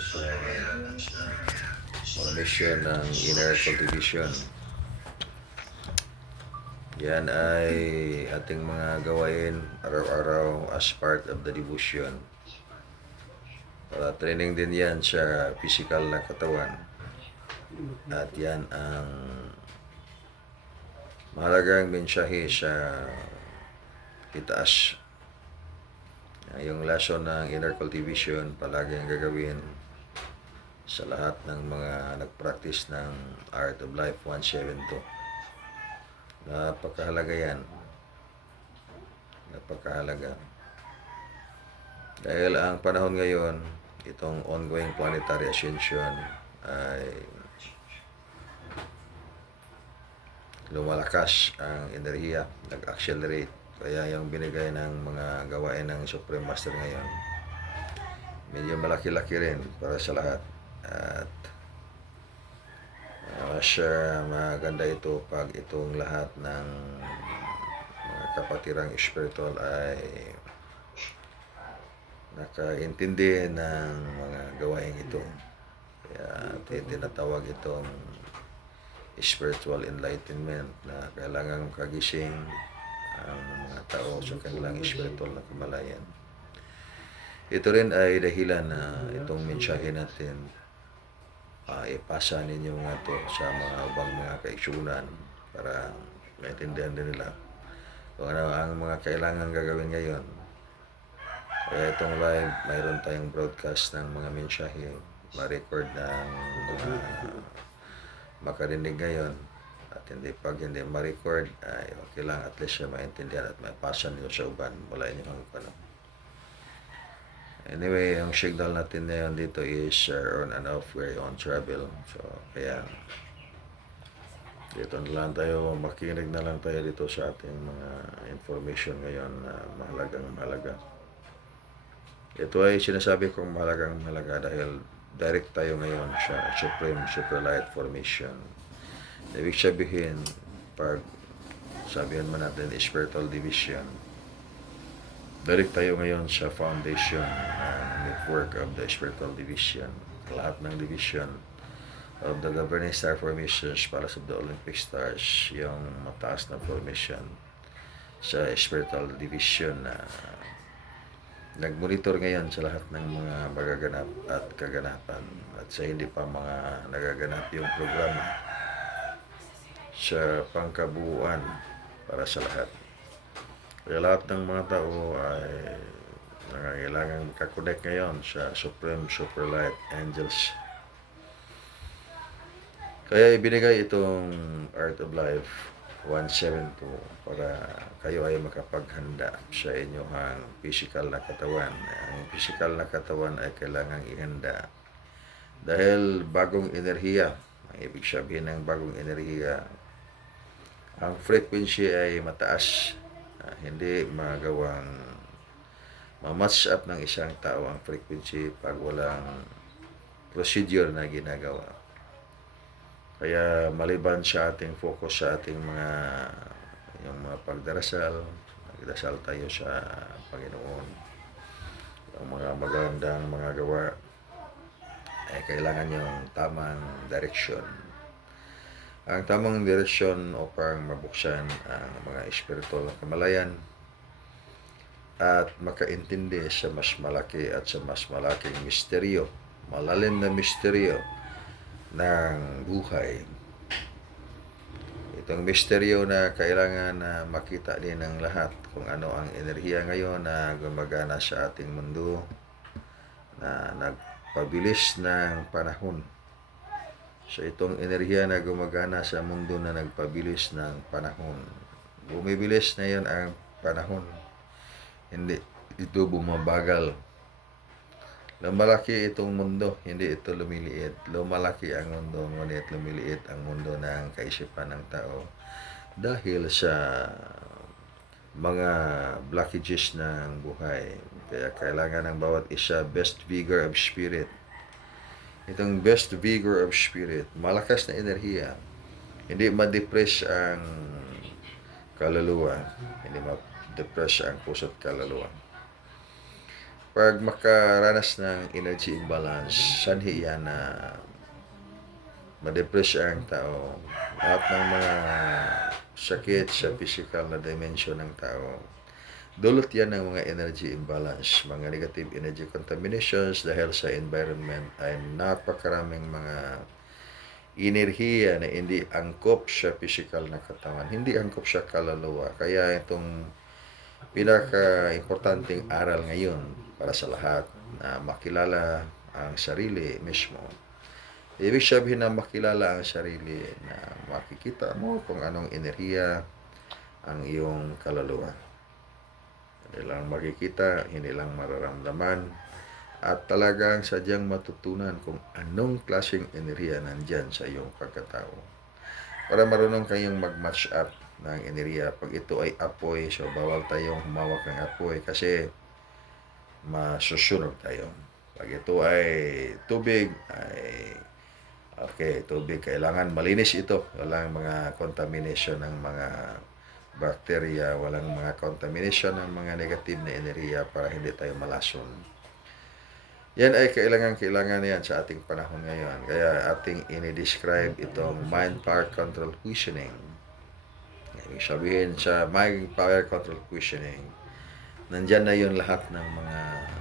sa formation ng inner cultivation. Yan ay ating mga gawain araw-araw as part of the devotion. Para training din yan sa physical na katawan. At yan ang mahalagang mensahe sa itaas. Yung lesson ng inner cultivation palaging gagawin sa lahat ng mga nag-practice ng Art of Life 172. Napakahalaga yan. Napakahalaga. Dahil ang panahon ngayon, itong ongoing planetary ascension ay lumalakas ang enerhiya, nag-accelerate. Kaya yung binigay ng mga gawain ng Supreme Master ngayon, medyo malaki-laki rin para sa lahat. At mas maganda ito pag itong lahat ng mga kapatirang spiritual ay nakaintindi ng mga gawain ito. Kaya tinatawag itong spiritual enlightenment na kailangan kagising ang mga tao sa kanilang spiritual na kamalayan. Ito rin ay dahilan na itong mensahe natin ipasa ninyo nga to sa mga ibang mga kaigsunan para maintindihan din nila kung ano ang mga kailangan gagawin ngayon. Kaya itong live, mayroon tayong broadcast ng mga mensahe, ma-record ng mga makarinig ngayon. At hindi ma-record, ay okay lang, at least siya maintindihan at maipasa niyo sa uban mula inyong ano. Anyway, ang signal natin ngayon dito is on and off, we're on travel. So, kaya dito na lang tayo, makinig na lang tayo dito sa ating mga information ngayon na mahalaga. Ito ay sinasabi kong mahalaga dahil direct tayo ngayon sa Supreme Super Light Formation. Ibig sabihin, pag sabihin man natin spiritual division, direct tayo ngayon sa foundation network of the spiritual division. Lahat ng division of the governing star formations para sa the Olympic stars, yung mataas na formation sa spiritual division na nag-monitor ngayon sa lahat ng mga magaganap at kaganapan at sa hindi pa mga nagaganap yung programa sa pangkabuuan para sa lahat. Kaya lahat ng mga tao ay nangangailangan makakonect ngayon sa Supreme Super Light Angels. Kaya ibinigay itong Art of Life 172 para kayo ay makapaghanda sa inyong physical na katawan. Ang physical na katawan ay kailangang ihanda dahil bagong enerhiya. Ang ibig sabihin ng bagong enerhiya, ang frequency ay mataas. Hindi magawang ma-match up ng isang tao ang frequency pag walang procedure na ginagawa. Kaya maliban sa ating focus sa ating mga pagdarasal, nagdasal tayo sa Panginoon, ang mga magandang mga gawa ay kailangan yung tamang direksyon. Ang tamang direksyon upang mabuksan ang mga espiritual na kamalayan at makaintindi sa mas malaki at sa mas malaking misteryo, malalim na misteryo ng buhay. Itong misteryo na kailangan na makita din ng lahat kung ano ang enerhiya ngayon na gumagana sa ating mundo na nagpabilis ng panahon. So itong enerhiya na gumagana sa mundo na nagpabilis ng panahon, bumibilis na yan ang panahon. Hindi ito bumabagal. Lumalaki itong mundo, hindi ito lumiliit. Lumalaki ang mundo, ngunit lumiliit ang mundo ng kaisipan ng tao dahil sa mga blockages ng buhay. Kaya kailangan ng bawat isa best vigor of spirit. Itong best vigor of spirit, malakas na enerhiya. Hindi ma-depress ang kaluluwa, hindi ma-depress ang puso't kaluluwa. Pag makaranas ng energy imbalance, sanhi yan na ma-depress ang tao. Lahat ng mga sakit sa physical na dimension ng tao, dulot yan ng mga energy imbalance, mga negative energy contaminations dahil sa environment ay napakaraming mga enerhiya na hindi angkop sa physical na katawan, hindi angkop sa kaluluwa. Kaya itong pinaka-importanting aral ngayon para sa lahat na makilala ang sarili mismo. Ibig sabihin na makilala ang sarili na makikita mo kung anong enerhiya ang iyong kaluluwa. Hindi lang makikita, hindi lang mararamdaman, at talagang sadyang matutunan kung anong klaseng enerhiya nandyan sa iyong pagkatao. Para marunong kayong mag-match up ng enerhiya. Pag ito ay apoy, so bawal tayong humawak ng apoy kasi masusunog tayo. Pag ito ay tubig, ay okay, tubig, kailangan malinis ito. Walang mga contamination ng mga bacteria, walang mga contamination ng mga negative na enerhiya para hindi tayo malason. Yan ay kailangan yan sa ating panahon ngayon. Kaya ating ini-describe itong mind power control questioning. Ibig sabihin sa mind power control questioning, nandyan na yun lahat ng mga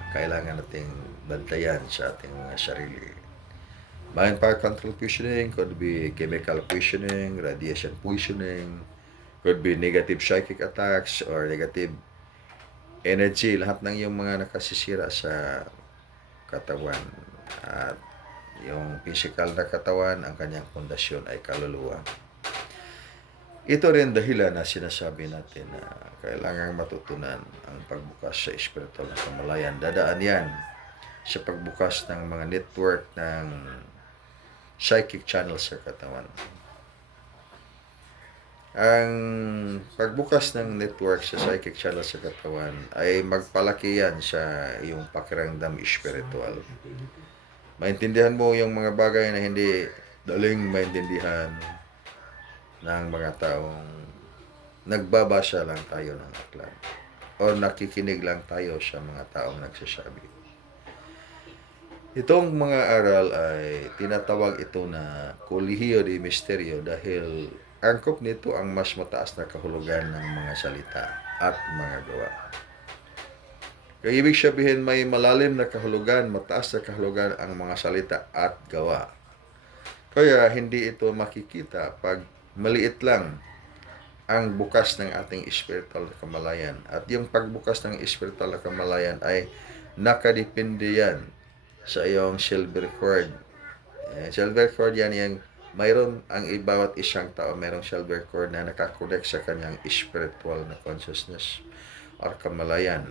kailangan nating bantayan sa ating mga sarili. Mind power control questioning could be chemical questioning, radiation questioning, could be negative psychic attacks or negative energy, lahat ng yung mga nakasisira sa katawan. At yung physical na katawan, ang kanyang pundasyon ay kaluluwa. Ito rin dahilan na sinasabi natin na kailangang matutunan ang pagbukas sa espiritual na kamalayan. Dadaan yan sa pagbukas ng mga network ng psychic channel sa katawan. Ang pagbukas ng network sa psychic channel sa katawan ay magpalaki yan sa iyong pakiramdam espiritual. Maintindihan mo yung mga bagay na hindi daling maintindihan ng mga taong nagbabasa lang tayo ng aklat o nakikinig lang tayo sa mga taong nagsasabi. Itong mga aral ay tinatawag ito na kolehiyo de misteryo dahil angkop nito ang mas mataas na kahulugan ng mga salita at mga gawa. Kaya ibig sabihin may malalim na kahulugan, mataas na kahulugan ang mga salita at gawa. Kaya hindi ito makikita pag maliit lang ang bukas ng ating spiritual na kamalayan. At yung pagbukas ng spiritual na kamalayan ay nakadepende yan sa iyong silver cord. Silver cord yan yung mayroon ang bawat isang tao, mayroong silver cord na nakakonect sa kanyang spiritual na consciousness or kamalayan.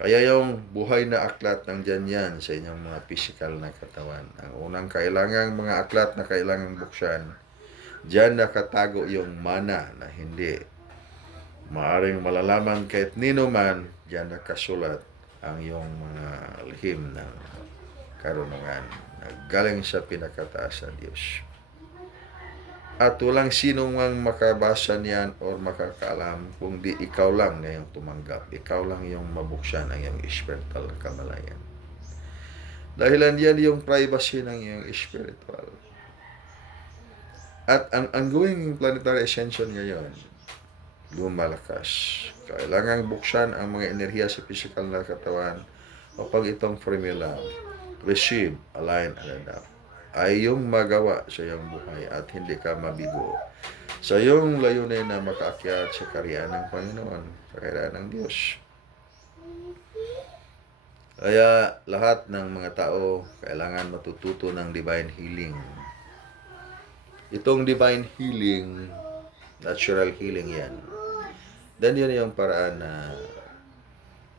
Kaya yung buhay na aklat nandyan yan sa inyong mga physical na katawan. Ang unang kailangang mga aklat na kailangang buksan, diyan nakatago yung mana na hindi maaring malalaman kahit nino man. Diyan nakasulat ang yung mga lihim ng karunungan na galing sa pinakataas na Diyos. At walang sino mang makabasa niyan o makakaalam kung di ikaw lang ngayong tumanggap. Ikaw lang yung mabuksan ang iyong spiritual kamalayan. Dahilan yan yung privacy ng iyong spiritual. At ang ongoing planetary ascension ngayon, lumalakas. Kailangang buksan ang mga enerhiya sa physical na katawan upang itong formula, receive, align, and adapt, ay yung magawa sa iyong buhay at hindi ka mabigo sa iyong layunin na makaakyat sa kaharian ng Panginoon, sa kaharian ng Diyos. Kaya lahat ng mga tao kailangan matututo ng divine healing. Itong divine healing, natural healing yan. Dan yun yung paraan na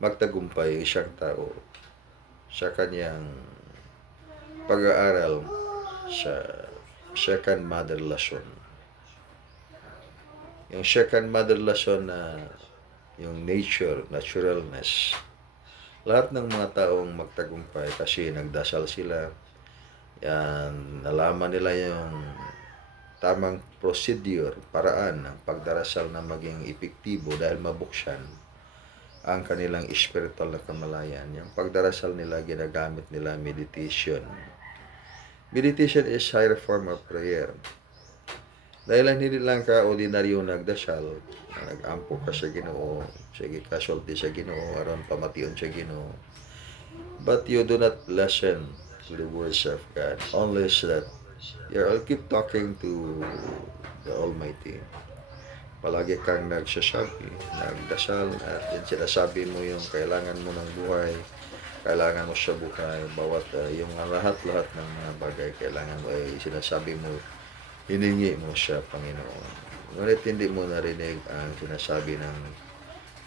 magtagumpay isang tao sa kanyang pag-aaral sa second mother lesson. Yung second mother lesson na yung nature, naturalness. Lahat ng mga taong magtagumpay kasi nagdasal sila, yan, nalaman nila yung tamang procedure, paraan ng pagdarasal na maging epektibo dahil mabuksan ang kanilang spiritual na kamalayan. Yung pagdarasal nila, ginagamit nila meditation. Meditation is higher form of prayer. Dahil hindi lang ka ordinaryo nagdasal, nag-ampo ka sa Ginoo, sige kasulti sa Ginoo, aron pamation sa Ginoo. But you do not listen to the words of God, unless that you'll keep talking to the Almighty. Palagi kang nagsasabi, nagdasal, at yan sinasabi mo yung kailangan mo ng buhay, kailangan mo sa buhay, bawat yung lahat-lahat ng mga bagay kailangan mo ay sinasabi mo, hiningi mo sa Panginoon. Ngunit hindi mo narinig ang sinasabi ng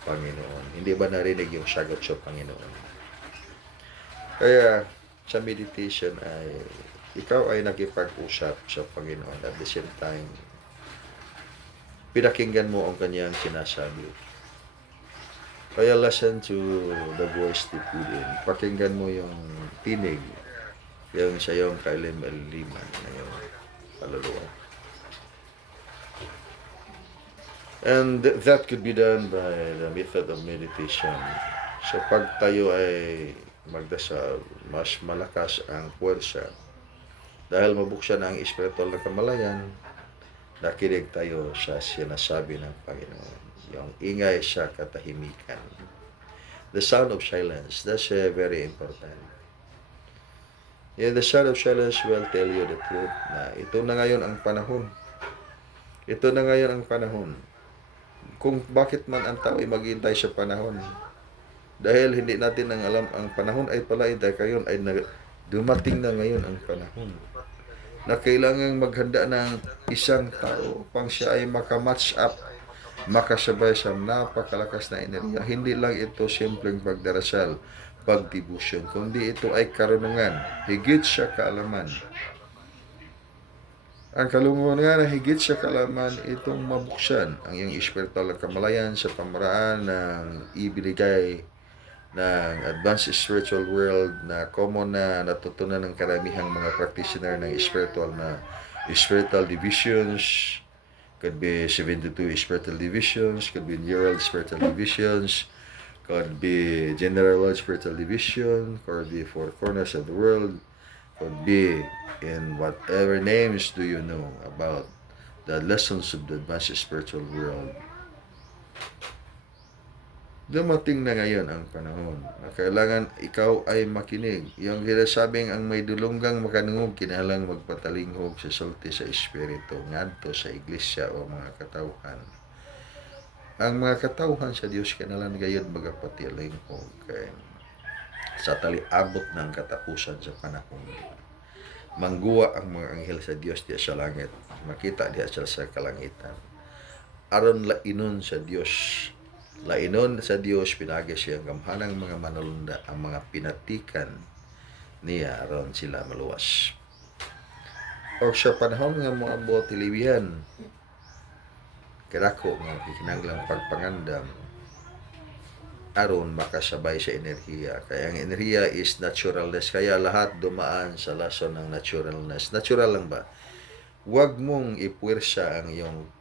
Panginoon. Hindi ba narinig yung sagot sa Panginoon? Kaya sa meditation ay ikaw ay nakipag-usap sa Panginoon, at the same time pinakinggan mo ang kanyang sinasabi. Kaya listen to the voice deep within. Pakinggan mo yung tinig, yung sa iyong kailim-aliman na yung kaluluwa. And that could be done by the method of meditation. So pag tayo ay magdasal, mas malakas ang puwersa. Dahil mabuksan ang spiritual na kamalayan, nakinig tayo sa sinasabi ng Panginoon. Yung ingay sa katahimikan. The sound of silence, that's very important. Yeah, the sound of silence will tell you the truth na ito na ngayon ang panahon. Ito na ngayon ang panahon. Kung bakit man ang tao ay maghihintay sa panahon. Dahil hindi natin ang alam ang panahon ay pala dahil ay dumating na ngayon ang panahon na kailangang maghanda ng isang tao pang siya ay makamatch up, makasabay sa napakalakas na enerhiya. Hindi lang ito simpleng pagdarasal, pagdibusyon, kundi ito ay karunungan, higit sa kaalaman. Ang kalungan nga na higit sa kaalaman, itong mabuksan ang iyong spiritual na kamalayan sa pamaraan ng ibinigay ng advanced spiritual world na common na natutunan ng karamihang mga practitioner ng spiritual divisions. Could be 72 spiritual divisions, could be neural spiritual divisions, could be general world spiritual division, could be four corners of the world, could be in whatever names do you know about the lessons of the advanced spiritual world. Dumating na ngayon ang panahon na kailangan ikaw ay makinig. Yung sinasabing ang may dulunggang makanungog, kinahalang magpatalinghog sa sulti sa espiritu, ngadto sa iglesia o mga katauhan. Ang mga katauhan sa Dios kinalan gayon magpatalinghog kay sa taliabot ng katapusan sa panahon. Mangguwa ang mga anghel sa Dios diya sa langit, makita diya sa kalangitan. Aron lainon sa Dios. Lainon sa Dios pinagi siya ang gamhanang mga manulunda, ang mga pinatikan niya aron sila maluwas. O sa panahon nga mo abo tilibihan, kadako nga kinahanglang pagpangandam aron makasabay sa enerhiya. Kaya ang enerhiya is naturalness. Kaya lahat dumaan sa lason ng naturalness. Natural lang ba? Huwag mong ipuwersa ang iyong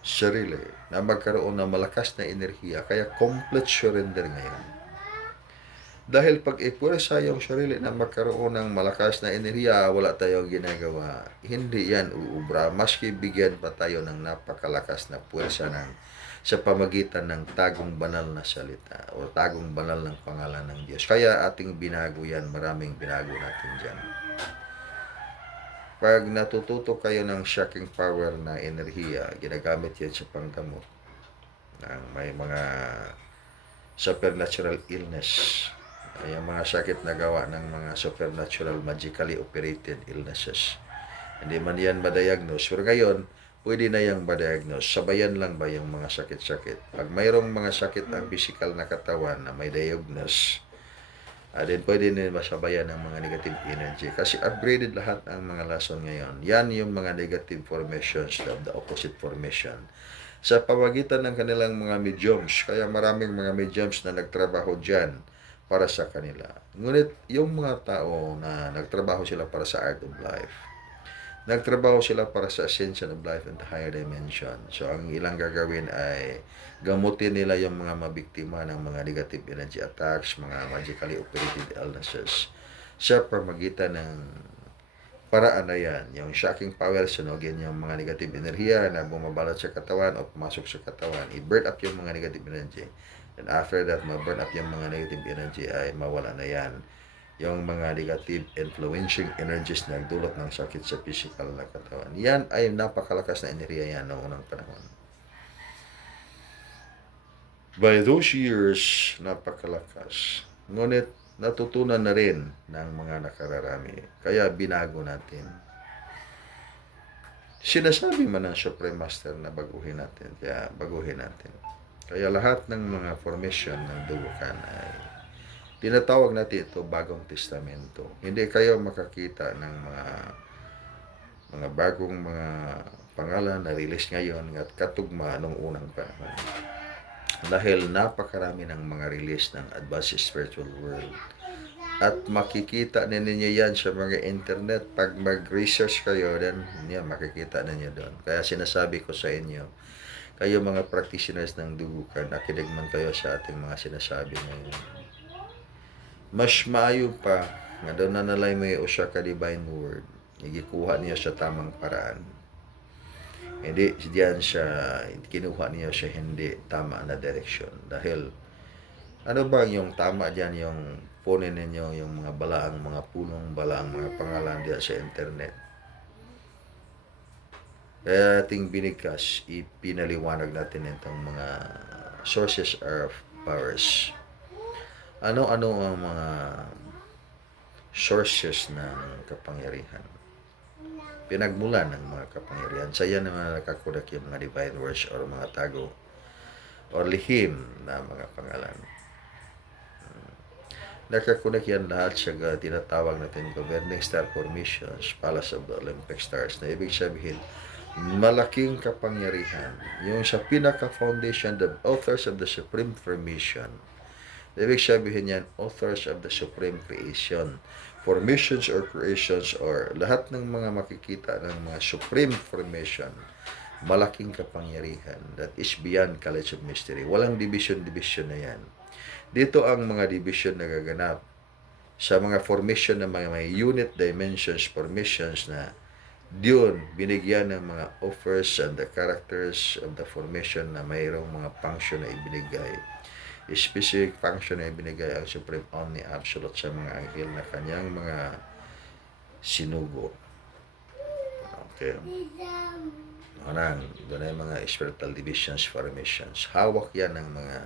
sarili na magkaroon ng malakas na enerhiya. Kaya complete surrender ngayon. Dahil pag ipuwersa yung sarili na magkaroon ng malakas na enerhiya, wala tayong ginagawa. Hindi yan uubra. Maski bigyan pa tayo ng napakalakas na puwersa sa pamagitan ng tagong banal na salita o tagong banal ng pangalan ng Diyos. Kaya ating binago yan, maraming binago natin dyan. Pag natututo kayo ng shocking power na enerhiya, ginagamit yan sa panggamot ng may mga supernatural illness, ay mga sakit na gawa ng mga supernatural magically operated illnesses. Hindi man yan ma-diagnose. Pero ngayon, pwede na yung ma-diagnose. Sabayan lang ba yung mga sakit-sakit? Pag mayroong mga sakit ang physical na katawan na may diagnose, then pwede na masabayan ng mga negative energy. Kasi upgraded lahat ang mga lason ngayon. Yan yung mga negative formations of the opposite formation. Sa pamagitan ng kanilang mga mediums, kaya maraming mga mediums na nagtrabaho dyan para sa kanila. Ngunit yung mga tao na nagtrabaho sila para sa art of life, nagtrabaho sila para sa ascension of life and the higher dimension. So, ang ilang gagawin ay gamutin nila yung mga mabiktima ng mga negative energy attacks, mga magically operated illnesses sa pamagitan ng paraan na yan. Yung shocking power, sunugin yung mga negative enerhiya na bumabalot sa katawan o pumasok sa katawan. I-burn up yung mga negative energy. And after that, ma-burn up yung mga negative energy ay mawala na yan. Yung mga negative influencing energies na nagdulot ng sakit sa physical na katawan. Yan ay napakalakas na enerhiya yan noong unang panahon. By those years, napakalakas. Ngunit natutunan na rin ng mga nakararami. Kaya binago natin. Sinasabi man ng Supreme Master na baguhin natin. Kaya baguhin natin. Kaya lahat ng mga formation ng dugukan ay tinatawag natin ito bagong testamento. Hindi kayo makakita ng mga bagong mga pangalan na release ngayon at katugma nung unang panahon. Dahil napakarami ng mga release ng Advanced Spiritual World. At makikita ninyo yan sa mga internet. Pag mag-research kayo, then yan, makikita ninyo doon. Kaya sinasabi ko sa inyo, kayo mga practitioners ng dugukan, nakinig man kayo sa ating mga sinasabi ngayon. Mas maayo pa, nga doon na nalay mo yung usya ka divine word, igikuha niya sa tamang paraan. Hindi diyan siya, kinuha niya sa hindi tama na direksyon. Dahil, ano ba yung tama diyan, yung punin ninyo yung mga balaang, mga punong balaang, mga pangalan diyan sa internet. Kaya ating binigkas, ipinaliwanag natin itong mga sources of powers. Ano-ano ang mga sources ng kapangyarihan? Pinagmulan ng mga kapangyarihan. Sa yan naman nakakunak yung mga divine words or mga tago or lihim na mga pangalan. Nakakunak yan lahat sa tinatawag natin governing star formations, palace of the Olympic stars, na ibig sabihin malaking kapangyarihan. Yung sa pinaka-foundation, the authors of the supreme formation. Ibig sabihin yan, authors of the supreme creation. Formations or creations or lahat ng mga makikita ng mga supreme formation, malaking kapangyarihan that is beyond college of mystery. Walang division na yan. Dito ang mga division na gaganap sa mga formation na mga unit dimensions, formations na diyon binigyan ng mga offers and the characters of the formation na mayroong mga function na ibinigay. Specific function na ibinigay ang Supreme Omni Absolute sa mga anghel na kanyang mga sinugo. Okay. Doon ay mga spiritual divisions, formations. Hawak yan ng mga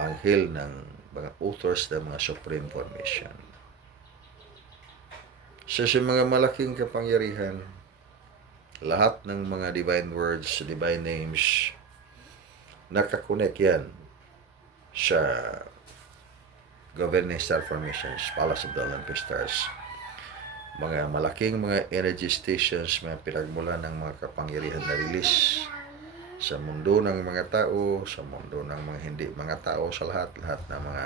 anghel ng mga authors ng mga supreme formation. So, sa mga malaking kapangyarihan, lahat ng mga divine words, divine names, nakakonek yan sa governing star formations, palace of the Olympic stars. Mga malaking mga energy stations, mga pinagmulan ng mga kapangyarihan na release sa mundo ng mga tao, sa mundo ng mga hindi mga tao, sa lahat ng mga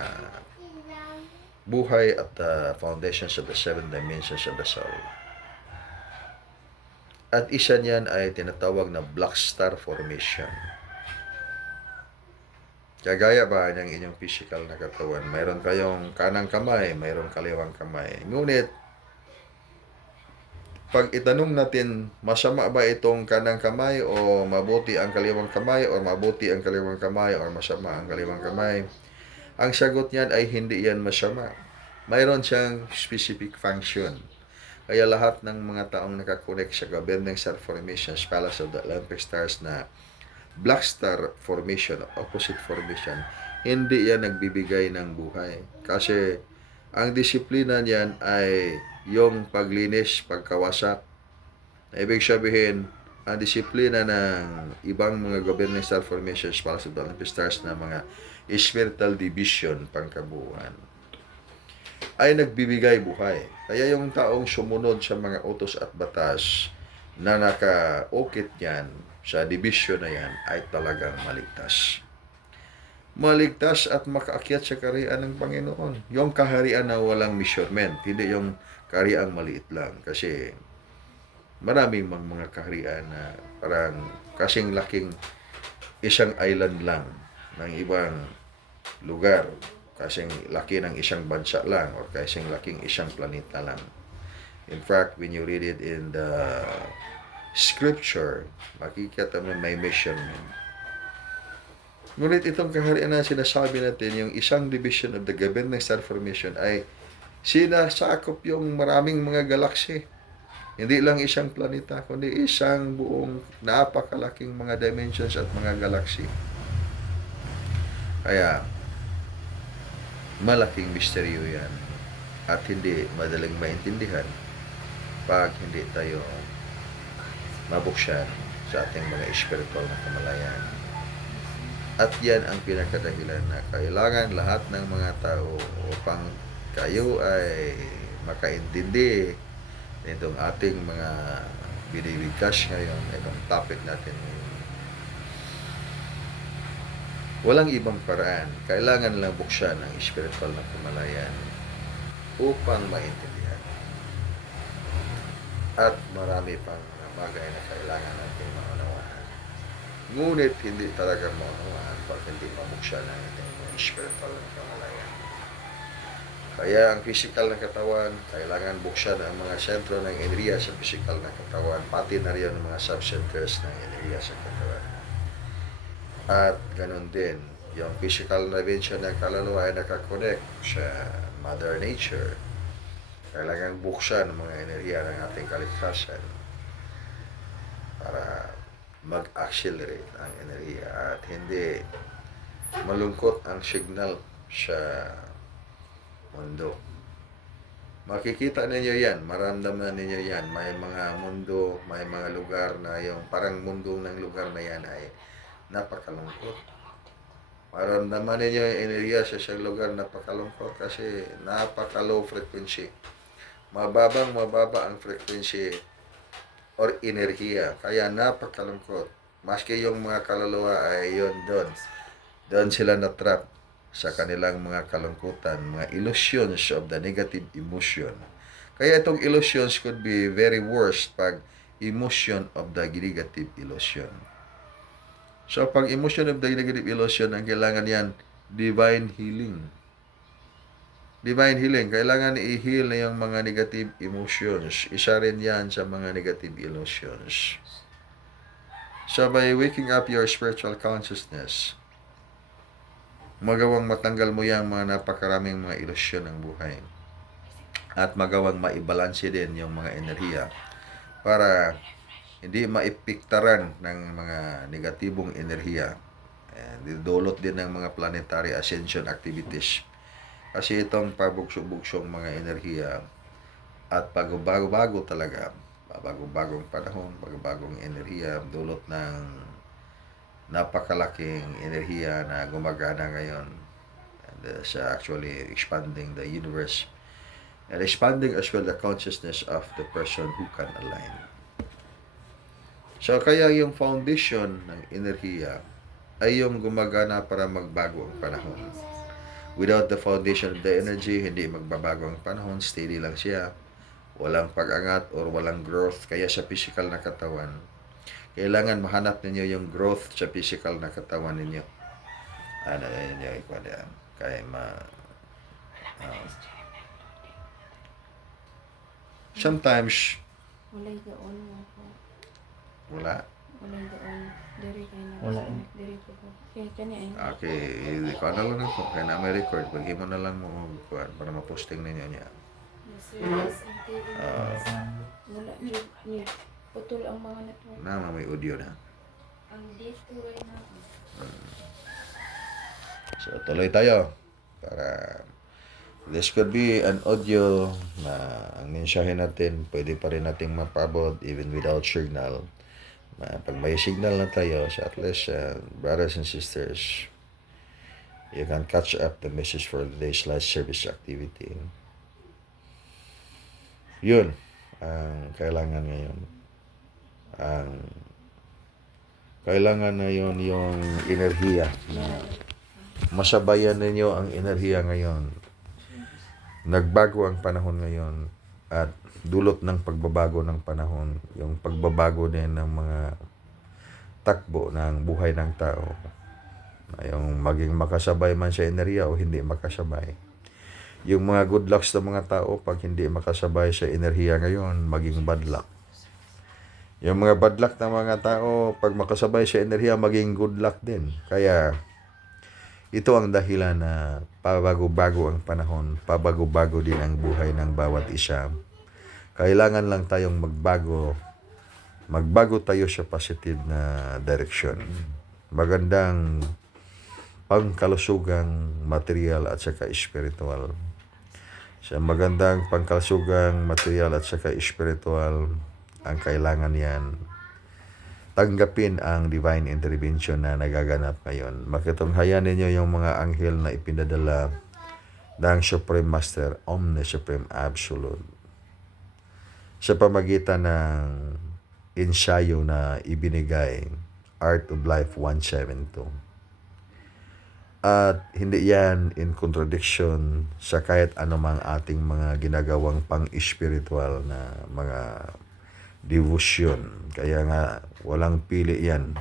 buhay at the foundations of the seven dimensions of the soul. At isa niyan ay tinatawag na black star formation. Kagaya ba ng inyong physical na katawan, mayroon kayong kanang kamay, mayroon kaliwang kamay. Ngunit, pag itanong natin, masama ba itong kanang kamay o mabuti ang kaliwang kamay o mabuti ang kaliwang kamay o masama ang kaliwang kamay, ang sagot niyan ay hindi yan masama. Mayroon siyang specific function. Kaya lahat ng mga taong nakakonek sa governing star formations, palace of the Olympic stars na black star formation, opposite formation, hindi yan nagbibigay ng buhay. Kasi ang disiplina niyan ay yung paglinis, pagkawasak. Ibig sabihin, ang disiplina ng ibang mga governing star formations, palace of the Olympic stars na mga spiritual division, pangkabuuan, ay nagbibigay buhay. Kaya yung taong sumunod sa mga utos at batas na naka-ukit yan, sa division na yan, ay talagang maligtas. Maligtas at makaakyat sa kaharian ng Panginoon. Yung kaharian na walang measurement, hindi yung kaharian maliit lang. Kasi Maraming mga kaharian na parang kasing laking isang island lang ng ibang lugar, kasing laki ng isang bansa lang, or kasing laking isang planeta lang. In fact, when you read it in the scripture, makikita mo may measurement. Ngunit itong kaharian na sinasabi natin, yung isang division of the Gabin ng star formation ay sinasakop yung maraming mga galaksy. Hindi lang isang planeta, kundi isang buong napakalaking mga dimensions at mga galaksy. Kaya, malaking misteryo yan at hindi madaling maintindihan pag hindi tayo mabuksan sa ating mga spiritual na kamalayan. At yan ang pinakadahilan na kailangan lahat ng mga tao upang kayo ay makaintindi nitong ating mga binibigkas ngayon, itong topic natin ngayon. Walang ibang paraan. Kailangan lang buksan ang spiritual na kamalayan upang maintindihan. At marami pang mga bagay na kailangan natin maunawaan. Ngunit hindi talaga maunawaan pag hindi mabuksan ang ating spiritual na kamalayan. Kaya ang physical na katawan, kailangan buksan ang mga sentro ng enerhiya sa physical na katawan, pati na rin ang mga subcenters ng enerhiya sa katawan. At ganun din, yung physical na dimension ng kaluluwa ay nakakonect sa Mother Nature. Kailangan buksan ang mga enerhiya ng ating kaligtasan para mag-accelerate ang enerhiya at hindi malungkot ang signal sa mundo. Makikita ninyo yan, maramdaman ninyo yan. May mga mundo, may mga lugar na yung parang mundo ng lugar na yan ay napakalungkot. Maramdaman ninyo yung enerhiya sa isang lugar napakalungkot kasi napaka-low frequency. Mababa ang frequency or enerhiya. Kaya napakalungkot. Maski yung mga kaluluwa ay yun doon. Doon sila na-trap sa kanilang mga kalungkutan, mga illusions of the negative emotion. Kaya itong illusions could be very worse pag emotion of the negative illusion. So, pag emotion of the negative illusion, ang kailangan yan, divine healing. Divine healing, kailangan i-heal na yung mga negative emotions. Isa rin yan sa mga negative illusions. So, by waking up your spiritual consciousness, magawang matanggal mo yung mga napakaraming mga ilusyon ng buhay. At magawang maibalanse din yung mga enerhiya para hindi maipiktaran ng mga negatibong enerhiya. Didulot din ng mga planetary ascension activities. Kasi itong pabugso-bugsong mga enerhiya at bago-bago talaga, bago-bagong panahon, bago-bagong enerhiya, dulot ng napakalaking enerhiya na gumagana ngayon, and actually expanding the universe and expanding as well the consciousness of the person who can align. So kaya yung foundation ng enerhiya ay yung gumagana para magbago ang panahon. Without the foundation of the energy, hindi magbabago ang panahon, steady lang siya, walang pag-angat or walang growth. Kaya sa physical na katawan, kailangan mahanap ninyo yung growth sa physical na katawan ninyo. Ano ninyo ikwadaan. Kaya sometimes Walay gaon mo po. wala. Walay gaon. Diri kayo na. Wala. Diri po po. Kaya kanya ay. Okay, ikaw na lang ako. Kaya na may record. Pag mo na lang mo para maposting ninyo niya. Wala. Ni putol ang mga network. Na may audio na. Ang dito ay na. So tuloy tayo. Para this could be an audio na ang mensahe natin pwede pa rin nating mapabot even without signal. Pag may signal na tayo, so at least brothers and sisters, you can catch up the message for today's live service activity. Yun ang kailangan ngayon. Ang kailangan na yun yung enerhiya na masabayan ninyo ang enerhiya ngayon. Nagbago ang panahon ngayon. at dulot ng pagbabago ng panahon, yung pagbabago din ng mga takbo ng buhay ng tao, yung maging makasabay man sa enerhiya o hindi makasabay. Yung mga good lucks ng mga tao, pag hindi makasabay sa enerhiya ngayon, maging bad luck. Yung mga bad luck ng mga tao, pag makasabay sa enerhiya, maging good luck din. Kaya, ito ang dahilan na pabago-bago ang panahon, pabago-bago din ang buhay ng bawat isa. Kailangan lang tayong magbago tayo sa positive na direction. Magandang pangkalusugang material at saka spiritual. Sa magandang pangkalusugang material at saka spiritual, ang kailangan yan, tanggapin ang divine intervention na nagaganap ngayon. Makitunghayan ninyo yung mga anghel na ipinadala ng Supreme Master, Omni Supreme Absolute, sa pamagitan ng ensayo na ibinigay, Art of Life 172. At hindi yan in contradiction sa kahit anumang ating mga ginagawang pang-spiritual na mga devotion. Kaya nga, walang pili yan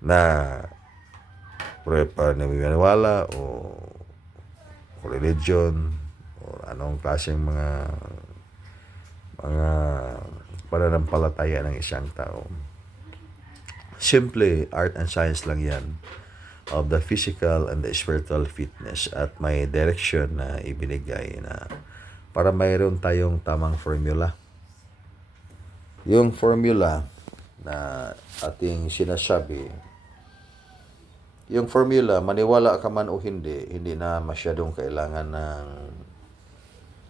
na naniniwala o religion o anong klaseng mga pananampalataya ng isang tao. Simple art and science lang yan of the physical and the spiritual fitness, at may direction na ibinigay na para mayroon tayong tamang formula. Yung formula na ating sinasabi, yung formula, maniwala ka man o hindi na masyadong kailangan ng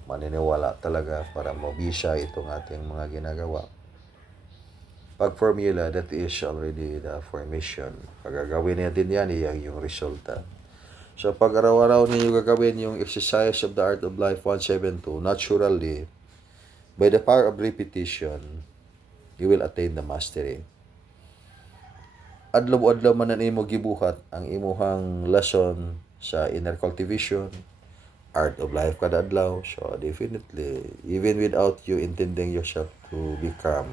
maniniwala talaga para mabisa itong ating mga ginagawa. Pag formula, that is already the formation. Pag gagawin natin yan, iyan yung resulta. So pag araw-araw ninyo gagawin yung exercise of the Art of Life 172, naturally, by the power of repetition, you will attain the mastery. Adlaw-adlaw man na imo gibuhat ang imuhang lesson sa inner cultivation, Art of Life kada adlaw. So definitely, even without you intending yourself to become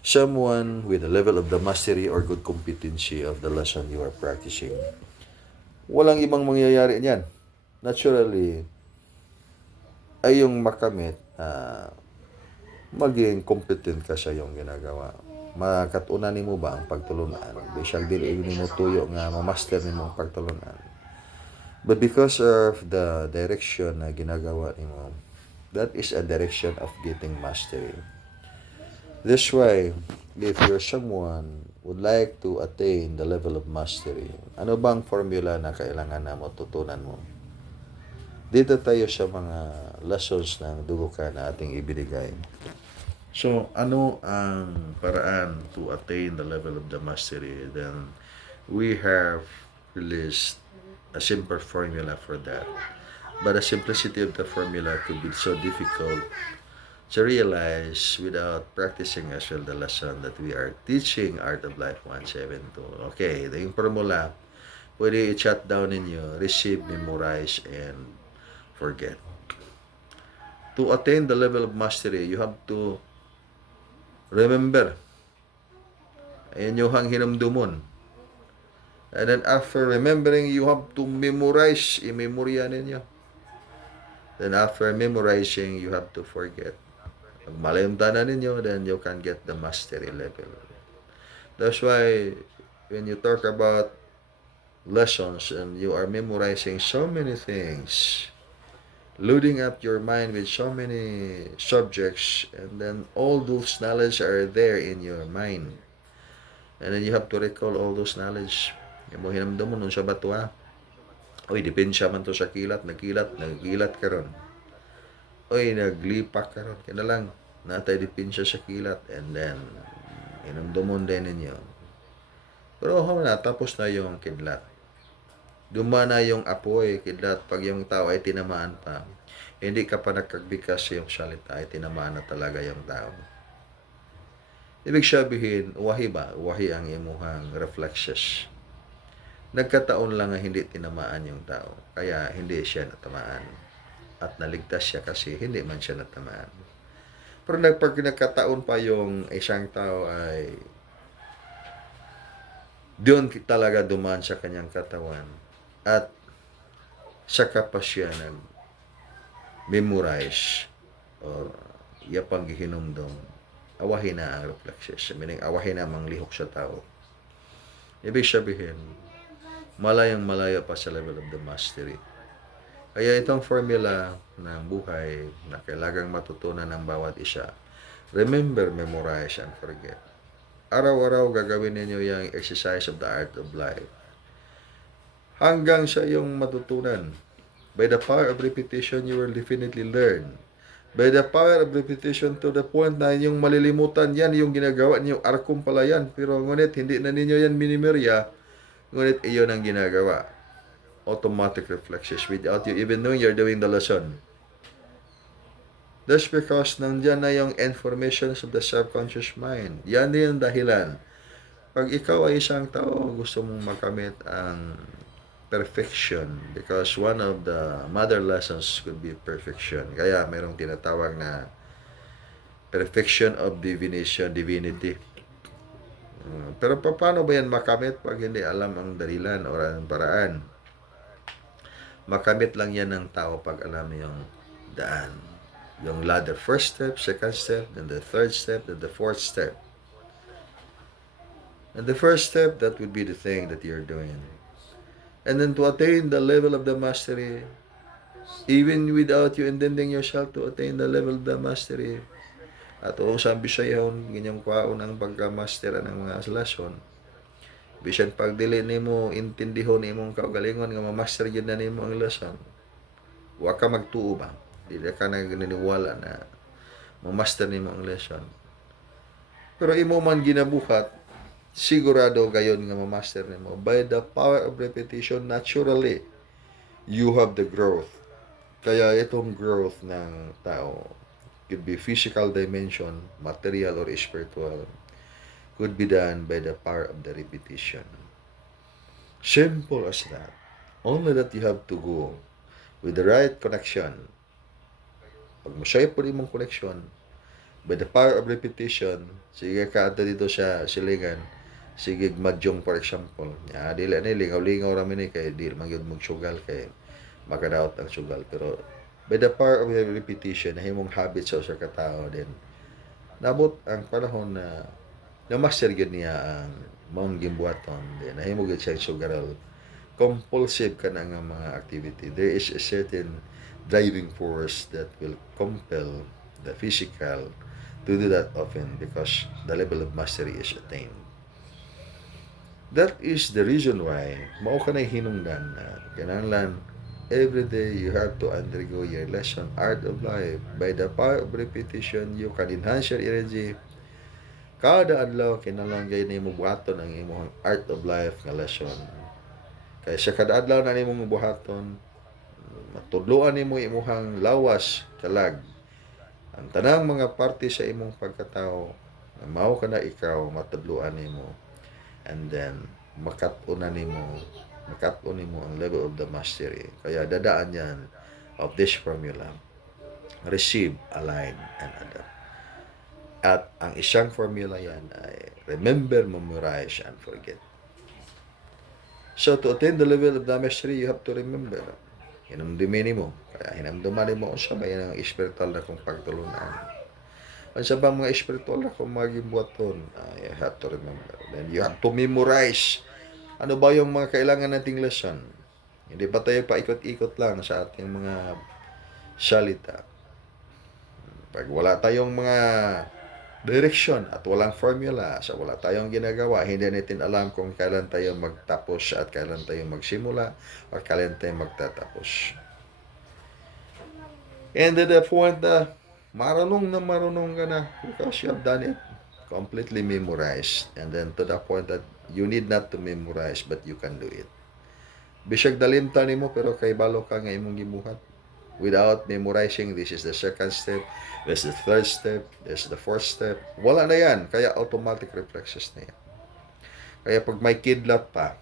someone with a level of the mastery or good competency of the lesson you are practicing, walang ibang mangyayari niyan. Naturally, ay yung makamit maging competent ka sa iyong ginagawa. Makatunan nimo ba ang pagtulunan? Bisag dili nimo tuyo nga ma-master nimo ang pagtulunan. But because of the direction na ginagawa nimo, that is a direction of getting mastery. This way, if you're someone would like to attain the level of mastery, ano bang formula na kailangan na matutunan mo? Dito tayo sa mga lessons ng dugukan na ating ibinigay. So, ano ang paraan to attain the level of the mastery? Then, we have released a simple formula for that. But the simplicity of the formula could be so difficult to realize without practicing as well the lesson that we are teaching Art of Life 172. Okay, yung formula, pwede i-chat down ninyo, receive, memorize, and forget. To attain the level of mastery, you have to remember. Ayan yung hinumdumon. And then after remembering, you have to memorize. I-memorya ninyo. Then after memorizing, you have to forget. Pag malimtanan ninyo, then you can get the mastery level. That's why when you talk about lessons and you are memorizing so many things, loading up your mind with so many subjects, and then all those knowledge are there in your mind. And then you have to recall all those knowledge. Yung mo hinamdam mo nun sa bato Oy, dipensya man to sa kilat, nagkilat ka ron. Oy, naglipak ka ron. Kaya na lang, natay dipensya sa kilat, and then, hinamdam mo din ninyo. Pero tapos na yung kidlat. Duma na yung apoy, kidlat, pag yung tao ay tinamaan pa. Hindi ka pa nagkagbikas yung salita, ay tinamaan na talaga yung tao. Ibig sabihin, uwahi ang imuhang reflexes. Nagkataon lang na hindi tinamaan yung tao, kaya hindi siya natamaan. at naligtas siya kasi hindi man siya natamaan. Pero pag nagkataon pa yung isang tao ay doon talaga dumaan sa kanyang katawan at saka pa siya nag-memorize or yapang gihinumdom, awahin na ang reflexes. Meaning, awahin na manglihok sa tao. Ibig sabihin, malayang malaya pa sa level of the mastery. Kaya itong formula ng buhay na kailangang matutunan ng bawat isa, remember, memorize, and forget. Araw-araw gagawin ninyo yung exercise of the art of life. Hanggang sa iyong matutunan. By the power of repetition, you will definitely learn. By the power of repetition to the point na yung malilimutan yan, yung ginagawa niyo, arkum pala yan. Pero ngunit, hindi na ninyo yan minimerya, ngunit iyon ang ginagawa. Automatic reflexes without you even knowing you're doing the lesson. That's because nandyan na yung informations of the subconscious mind. Yan din ang dahilan. Pag ikaw ay isang tao, gusto mong makamit ang perfection, because one of the mother lessons could be perfection. Kaya mayroong tinatawag na perfection of divinity. Pero paano ba yan makamit pag hindi alam ang dalilan o ang paraan? Makamit lang yan ng tao pag alam yung daan. Yung ladder, first step, second step, then the third step, then the fourth step. And the first step, that would be the thing that you're doing. And then to attain the level of the mastery, even without you intending yourself to attain the level of the mastery, at kung saan bisayahon, ganyang kwaon ang pagka-master ng mga lesson, bisan pagdili nimo intindihon imong kaugalingon nga ma-master yun na nimo ang lesson, wa ka magtuo ba? Dili ka naniniwala na ma-master nimo ang lesson. Pero imo man ginabuhat, sigurado gayon nga ma-master nimo. By the power of repetition, naturally, you have the growth. Kaya itong growth ng tao, could be physical dimension, material or spiritual, could be done by the power of the repetition. Simple as that. Only that you have to go with the right connection. Pag masaya po rin mong connection, by the power of repetition, sige ka ato dito sa silingan, sige madyong for example, dili na lingaw-lingaw ramin kay dili man gyud magsugal kay makadaot ang sugal, pero by the power of repetition, himong habit sa usa ka tawo, din nabot ang panahon na na-master gyud niya ang maong gimbuhaton, din nahimo gyud siya sugaral. Compulsive ka na nga mga activity. There is a certain driving force that will compel the physical to do that often because the level of mastery is attained. That is the reason why mao ka na hinungdan na kinahanglan every day you have to undergo your lesson, art of life. By the power of repetition, you can enhance your energy. Kada adlaw kinahanglan gay nimo buhaton ang imong art of life nga lesson. Kaya sa kada adlaw na nimo buhaton, matudloan nimo imong lawas kalag ang tanang mga parte sa imong pagkatao, mao ka na ikaw, matudloan nimo, and then makatuna nimo ang level of the mastery. Kaya dadaan yan of this formula: receive, align, and adapt. At ang isang formula yan ay remember, memorize, and forget. So to attain the level of the mastery, you have to remember. Hinamdumin mo. Kaya hinamduman mo sa bayan ng spiritual na kong pagtulunan. Ang sa bang mga spiritual na kung maging buhaton, you have to remember. Then you have to memorize. Ano ba yung mga kailangan nating lesson? Hindi pa tayo paikot-ikot lang sa ating mga salita. Pag wala tayong mga direction at walang formula, sa wala tayong ginagawa, hindi natin alam kung kailan tayo magtapos at kailan tayo magsimula o kailan tayo magtatapos. And to the point na marunong ka na because you have done it, completely memorized. And then to the point that you need not to memorize but you can do it. Bisag dalimta nimo pero kay balo ka nga imong gibuhat. Without memorizing, this is the second step, this is the third step, this is the fourth step. Wala na yan. Kaya automatic reflexes na yan. Kaya pag may kidlat pa,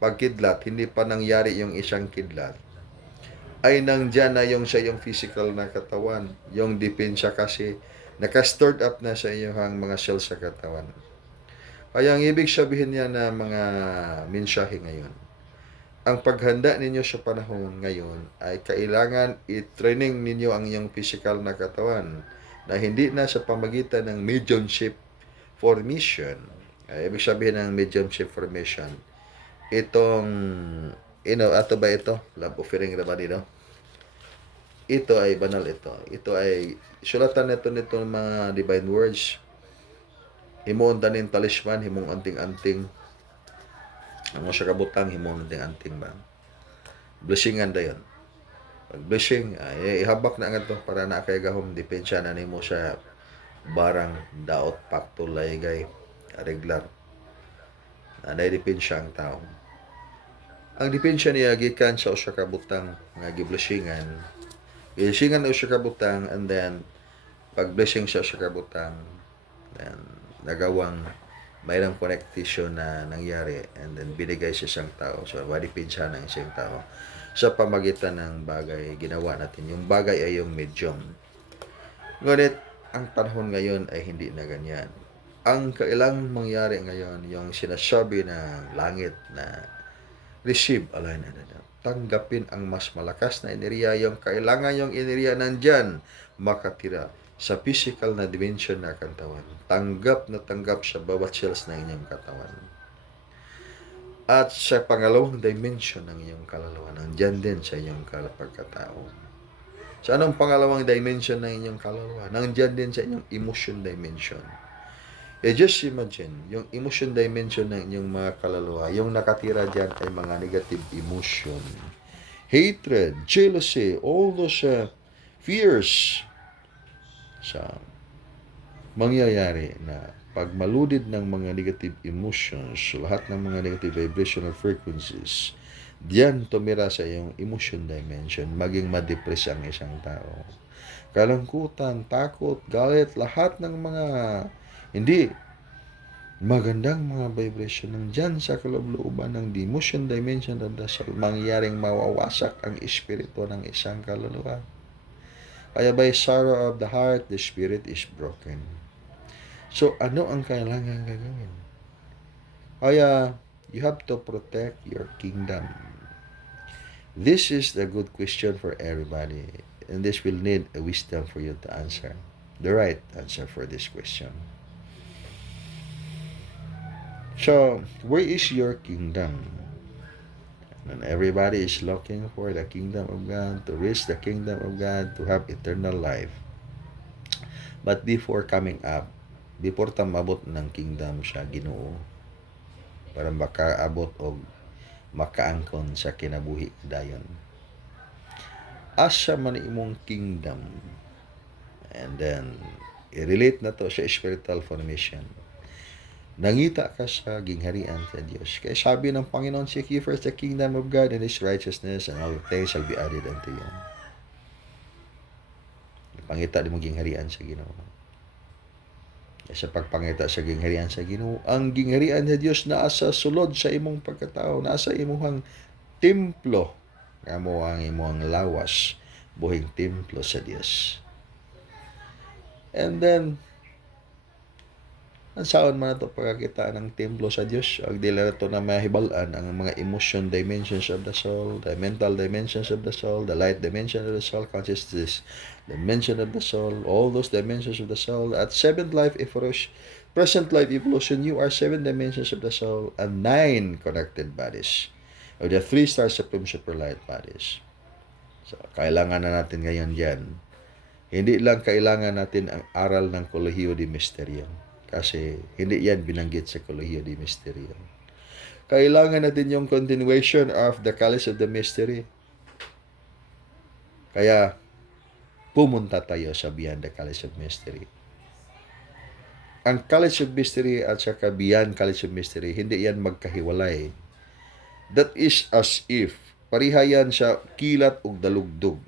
pag kidlat, hindi pa nangyari yung isang kidlat, ay nandyan na yung sa iyong physical na katawan. Yung depensa kasi naka-stored up na sa iyong mga cells sa katawan. Kaya ang ibig sabihin niya na mga mensahe ngayon, ang paghanda ninyo sa panahon ngayon ay kailangan i-training ninyo ang iyong physical na katawan na hindi na sa pamagitan ng mediumship formation. Ay, ibig sabihin ng mediumship formation, itong, ato ba ito? Love offering na ba dito? Ito ay banal ito. Ito ay, sulatan nito mga divine words. Himoon tanin talisman, himong anting-anting. Ang sa kabutang, himong anting-anting ba? Blessingan da yun. Pag blessing, ihabak na nga ito para na kay gahom. Depensya na nimo sa barang, daot, pakto, laygay, regular. Anay depensya ang tao. Ang depensya niya gikan sa usa ka butang nga giblessingan. Blessingan usa ka butang, and then pag blessing sa usa ka butang, then nagawang mayroong connection na nangyari, and then binigay sa isang tao. So, madipensya ng isang tao sa pamagitan ng bagay ginawa natin. Yung bagay ay yung medium. Ngunit, ang panahon ngayon ay hindi na ganyan. Ang kailangang mangyari ngayon, yung sinasabi ng langit na receive, alay na tanggapin ang mas malakas na enerhiya. Yung kailangan yung enerhiya nandyan, makatira sa physical na dimension na katawan. Tanggap na tanggap sa bawat cells ng inyong katawan. At sa pangalawang dimension ng inyong kaluluwa, nandyan din sa inyong pagkatao. Sa anong pangalawang dimension ng inyong kaluluwa? Nandyan din sa inyong emotion dimension. Just imagine, yung emotion dimension ng inyong mga kaluluwa, yung nakatira dyan ay mga negative emotion. Hatred, jealousy, all those fears, sa mangyayari na pag maludid ng mga negative emotions, lahat ng mga negative vibrational frequencies, diyan tumira sa iyong emotion dimension, maging ma-depress ang isang tao. Kalungkutan, takot, galit, lahat ng mga hindi magandang mga vibration ng dyan sa kalooban ng emotion dimension ng dasal, mangyaring mawawasak ang espiritu ng isang kaluluwa. Kaya by sorrow of the heart, the spirit is broken. So, ano ang kailangan gagawin? Kaya, you have to protect your kingdom. This is the good question for everybody. And this will need a wisdom for you to answer. The right answer for this question. So, where is your kingdom? And everybody is looking for the kingdom of God, to reach the kingdom of God, to have eternal life. But before coming up, before tamabot ng kingdom sa Ginoo, para makaabot o makaangkon sa kinabuhi dayon, asa man imong kingdom, and then i-relate na to sa spiritual formation. Nangita ka sa gingharian sa Diyos. Kaya sabi ng Panginoon, seek ye first the kingdom of God and His righteousness, and all things shall be added unto you. Pangita di mo gingharian sa Ginoo. Sa pagpangita sa gingharian sa Ginoo, ang gingharian sa Diyos naa sa sulod sa imong pagkatao, nasa imong templo, nga mo ang imong lawas, buhing templo sa Diyos. And then, ang saon man ito pagkakita ng templo sa Diyos, ang dila ito na mahibalaan ang mga emotion dimensions of the soul, the mental dimensions of the soul, the light dimension of the soul, consciousness dimension of the soul, all those dimensions of the soul. At seventh life evolution, present life evolution, you are 7 dimensions of the soul and 9 connected bodies, or the 3 star supreme super light bodies. So, kailangan na natin ngayon yan. Hindi lang kailangan natin ang aral ng Kolehiyo de Misterio. Kasi hindi yan binanggit sa Kolehiyo de Misterio. Kailangan natin yung continuation of the College of the Mystery. Kaya, pumunta tayo sa Beyond the College of Mystery. Ang College of Mystery at saka Beyond College of Mystery, hindi yan magkahiwalay. That is as if, parihayan sa kilat ug dalugdog.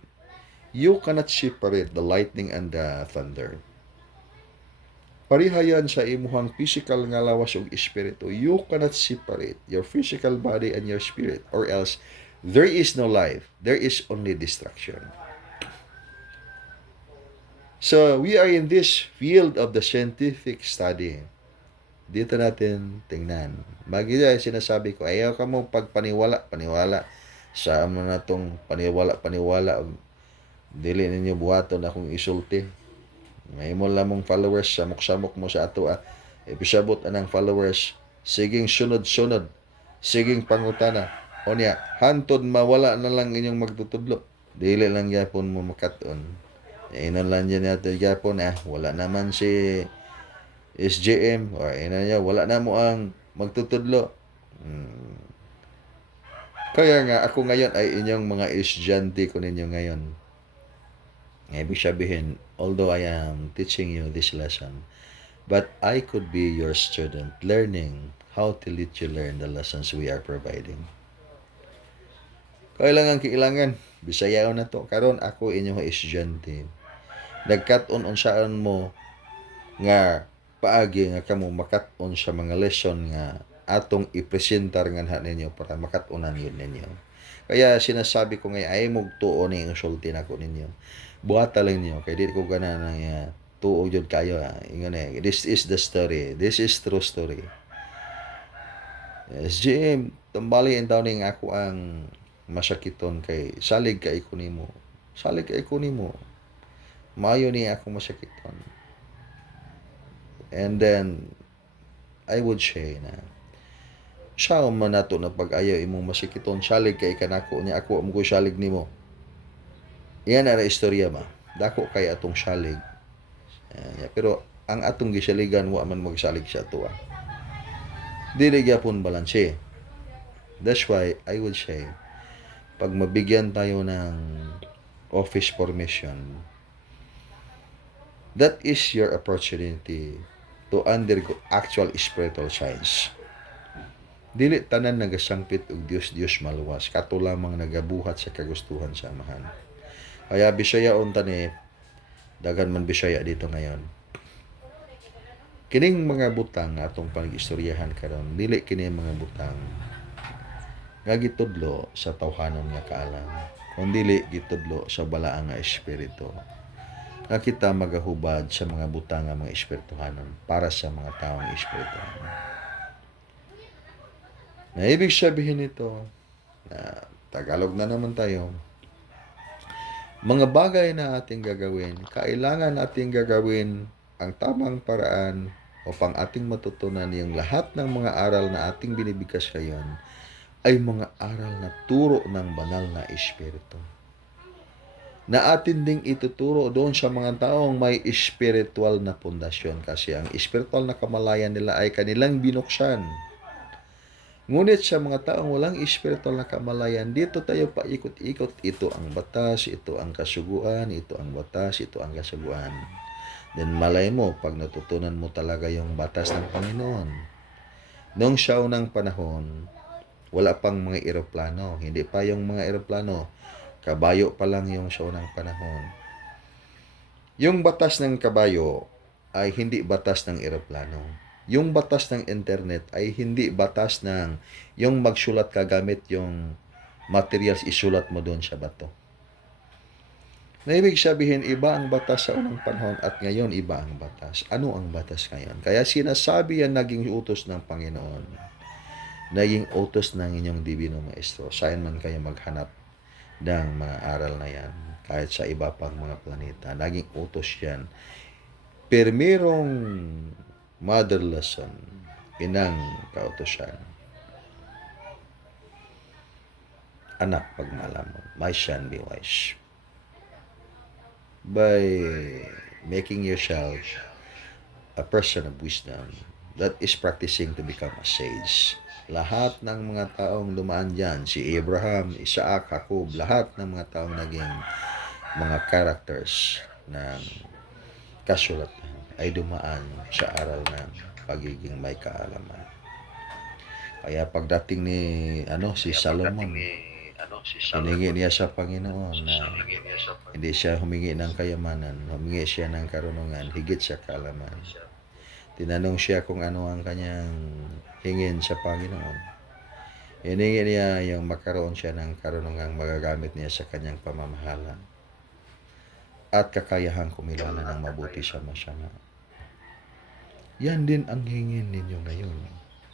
You cannot separate the lightning and the thunder. Parihayan sa imuhang physical nga lawas ug espiritu. You cannot separate your physical body and your spirit, or else There is no life. There is only destruction. So, we are in this field of the scientific study. Dito natin tingnan. Bagay sinasabi ko, ayaw ka mo paniwala. Saan mo na itong paniwala. Dili ninyo buhaton akong isulti. May mo lamang followers, samok-samok mo sa ato. Episabot anang followers, siging sunod-sunod, siging pangutana. O niya, hantod mawala na lang inyong magtutudlo. Dili lang yapon mo makaton. Inon lang dyan natin yapon, wala naman si SJM, o inon niya, wala na mo ang magtutudlo. Kaya nga, ako ngayon ay inyong mga estudyante ko ninyo ngayon. Ibig sabihin, although I am teaching you this lesson, but I could be your student learning how to let you learn the lessons we are providing. Kailangan, Bisaya na to. Karon ako inyong estudyante. Nagkat-on unsaan mo nga paagi nga kamo makat-on sa mga lesson nga atong ipresentar nga ninyo para makat-unan yun ninyo. Kaya sinasabi ko nga ay mugtuon ni insulti nako ninyo. Buhata lang niyo kay di ko gana nang tuo jud kayo. Ingon this is the story. This is true story. SGM tambali and downing ako ang masakiton kay salig kay ko nimo. Maayo ni ako masakiton. And then I would say na siya man nato na pag-ayaw imong masikiton salig kay kanako niya ako mo ko salig nimo. Iyan na istorya ba. Dako kay atong salig. Pero ang atong gisaligan wa man magsalig sa tuwa. Dili gyapon balanse. That's why I would say pag mabigyan tayo ng office formation, that is your opportunity to undergo actual spiritual science. Dili tanan nagasangpit og Dios maluwas, kato lamang nagabuhat sa kagustuhan sa amahan. Kaya Bisaya unta ni dagan man Bisaya dito ngayon. Kining mga butang atong pag-istoryahan karon, dili kini mga butang nga gitudlo sa tawhanon nga kaalam, kundi gitudlo sa balaang nga espiritu. Nga kita magahubad sa mga butang nga mga espirituhanon para sa mga taong espirituhanon. Na ibig sabihin nito, na Tagalog na naman tayo, mga bagay na ating gagawin, kailangan ating gagawin ang tamang paraan upang ating matutunan yung lahat ng mga aral na ating binibigkas ngayon ay mga aral na turo ng banal na espiritu. Na atin ding ituturo doon sa mga taong may spiritual na pundasyon kasi ang spiritual na kamalayan nila ay kanilang binuksan. Ngunit sa mga taong walang spiritual na kamalayan, dito tayo paikot-ikot. Ito ang batas, ito ang kasuguan, ito ang batas, ito ang kasuguan. Then malay mo, pag natutunan mo talaga yung batas ng Panginoon. Noong sa unang panahon, wala pang mga eroplano. Hindi pa yung mga eroplano. Kabayo pa lang yung sa unang panahon. Yung batas ng kabayo ay hindi batas ng eroplano. Yung batas ng internet ay hindi batas ng yung magsulat ka gamit yung materials isulat mo doon sa bato. Na ibig sabihin, iba ang batas sa unang panahon at ngayon iba ang batas. Ano ang batas ngayon? Kaya sinasabi yan naging utos ng Panginoon. Naging utos ng inyong Divino Maestro. Saan man kayo maghanap ng mga aral na yan. Kahit sa iba pang mga planeta. Naging utos yan. Permirong mother lesson. Inang kautosan. Anak pagmalamon. My son be wise. By making yourself a person of wisdom that is practicing to become a sage. Lahat ng mga taong dumaan dyan, si Abraham, Isaac, Jacob, lahat ng mga taong naging mga characters ng kasulatan ay dumaan sa aral ng pagiging may kaalaman. Kaya pagdating ni si Solomon, hiningi niya sa Panginoon na hindi siya humingi ng kayamanan, humingi siya ng karunungan, higit sa kaalaman. Tinanong siya kung ano ang kanyang hingin sa Panginoon. Hiningi niya yung magkaroon siya ng karunungang magagamit niya sa kanyang pamamahala at kakayahang kumilala ng mabuti sa masama. Yan din ang hingin ninyo ngayon.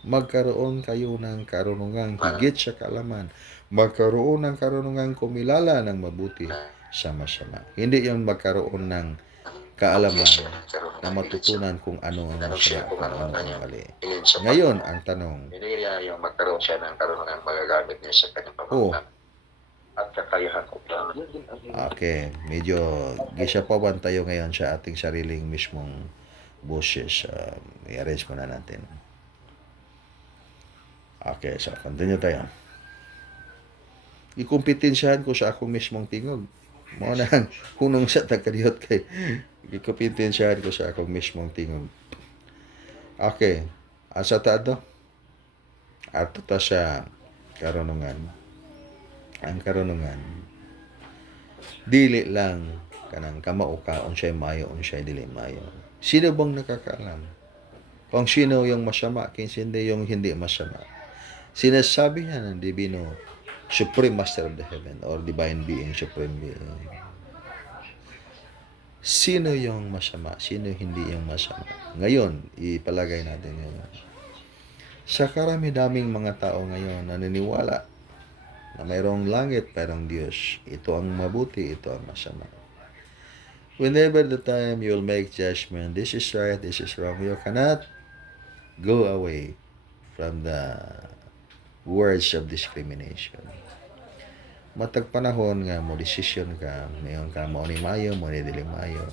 Magkaroon kayo ng karunungang higit sa kaalaman. Magkaroon ng karunungang kumilala ng mabuti sa masama. Hindi yung magkaroon ng kaalaman na matutunan kung ano ang masama, kung ano ang mali. Ngayon, ang tanong, Hindi niya yung magkaroon siya ng karunungang magagamit niya sa kanyang oh, pamamahala at kakayahan kumilala. okay, medyo gisapawan tayo ngayon sa ating sariling mismong boses. I-arrange muna natin. Okay, so continue tayo. Ikumpetensyahan ko sa akong mismong tingog. Mo na hunong sa tagkadiyot kay ikumpetensyahan ko sa akong mismong tingog. Okay, asa ta ato? Ato ta sa karunungan. Ang karunungan dili lang kanang kamao ka unsay maayo unsay dili maayo. Sino bang nakakaalam kung sino yung masama kung sino yung hindi masama? Sinasabi niya ng Divino Supreme Master of the Heaven or Divine Being, Supreme Being. Sino yung masama? Sino hindi yung masama? Ngayon, ipalagay natin yun. Sa karami-daming mga tao ngayon naniniwala na mayroong langit, mayroong Diyos. Ito ang mabuti, ito ang masama. Whenever the time you'll make judgment, this is right, this is wrong, you cannot go away from the words of discrimination. Matag panahon nga mo desisyon ka, mayon ka mo ni mayo, mo ni dili mayo.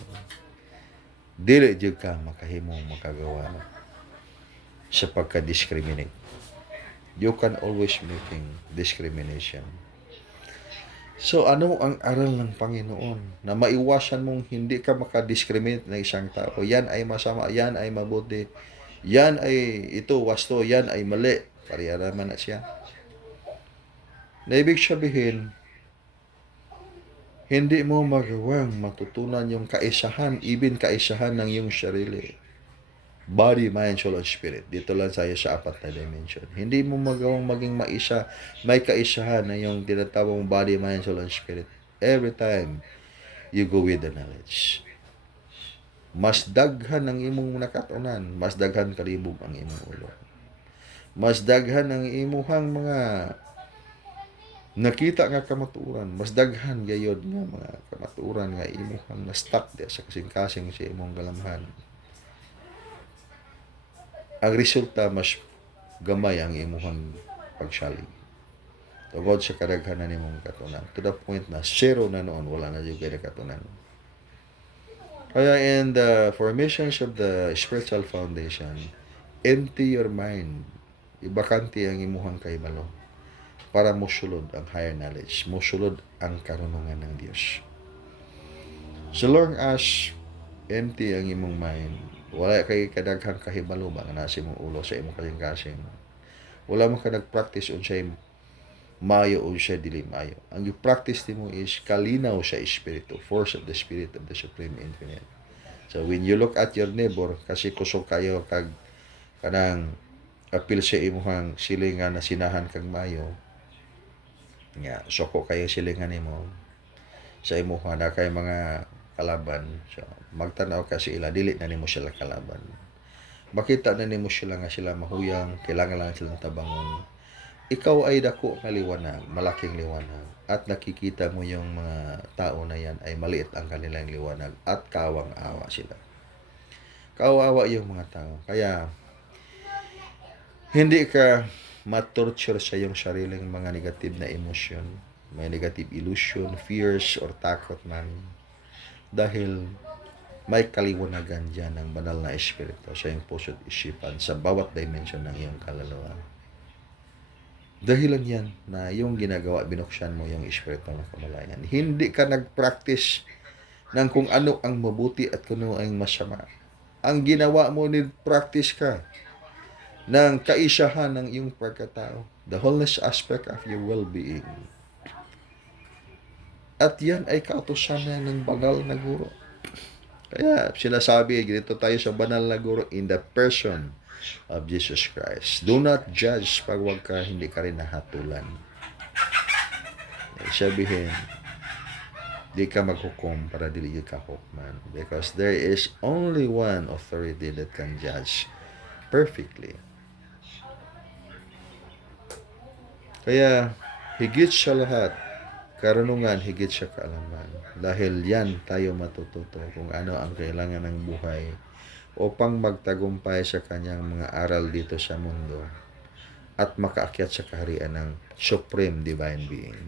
Dili jud ka makahimong makagawa sa pagka-discriminate. You can always making discrimination. So, ano ang aral ng Panginoon na maiwasan mong hindi ka makadiscriminate ng isang tao? Yan ay masama, yan ay mabuti, yan ay ito, wasto, yan ay mali. Pareha naman na siya. Na ibig sabihin, hindi mo magawang matutunan yung kaisahan, even kaisahan ng iyong sarili. Body, mind, soul, and spirit. Dito lang tayo sa 4 na dimension. Hindi mo magawang maging maisa, may kaisahan na yung tinatawag mong body, mind, soul, and spirit. Every time you go with the knowledge. Mas daghan ang imong nakatunan, mas daghan kalibog ang imong ulo. Mas daghan ang imuhang mga nakita nga kamaturan, mas daghan gayod nga mga kamaturan nga imuhang na-stuck sa kasing-kasing sa imong galamhan. Ang resulta, mas gamay ang imuhang pagsalig. Tungod sa kadaghanan nimong katunan. To the point na zero na noon, wala na yung katunan. Kaya in the formations of the spiritual foundation, empty your mind. Ibakante ang imuhang kaibalo para musulod ang higher knowledge, musulod ang karunungan ng Diyos. So long as empty ang imong mind, wala kay kadaghang kahibalo ba nga nasa imong ulo sa imong kasing-kasing. Wala mo ka nag-practice unsay mayo o unsay dili mayo. Ang i-practice nimo is kalinaw sa espiritu, force of the spirit of the Supreme Infinite. So when you look at your neighbor, kasi kusog kayo kag kanang apil sa imong silingan na sinahan kag mayo, nga soko kayo silingan nimo sa imong na kay mga kalaban. So magtanaw ka sa ila, dili na nimo sila kalaban. Makita na nimo sila nga sila mahuyang, kailangan lang silang tabangon. Ikaw ay dako nga liwanag, malaking liwanag, at nakikita mo yung mga tao na yan ay maliit ang kanilang liwanag at kawang-awa sila. Kawawa yung mga tao. Kaya hindi ka matorture sa iyong sariling mga negative na emosyon, may negative illusion, fears, or takot man. Dahil may kaliwanagan dyan ng banal na espiritu sa iyong puso't isipan sa bawat dimension ng iyong kaluluwa. Dahilan yan na yung ginagawa, binuksan mo yung espiritu ng kamalayan. Hindi ka nag-practice ng kung ano ang mabuti at kung ano ang masama. Ang ginawa mo, practice ka ng kaisahan ng iyong pagkatao. The wholeness aspect of your well-being. At yan ay kautusan na ng banal na guro. Kaya sinasabi, dito tayo sa banal na guro in the person of Jesus Christ. Do not judge pag wag ka, hindi ka rin nahatulan. Sabihin, di ka maghukom para dili ka hukman. Because there is only one authority that can judge perfectly. Kaya, higit sa lahat, karunungan, higit sa kaalaman. Dahil yan tayo matututo kung ano ang kailangan ng buhay upang magtagumpay sa kanyang mga aral dito sa mundo at makaakyat sa kaharian ng Supreme Divine Being.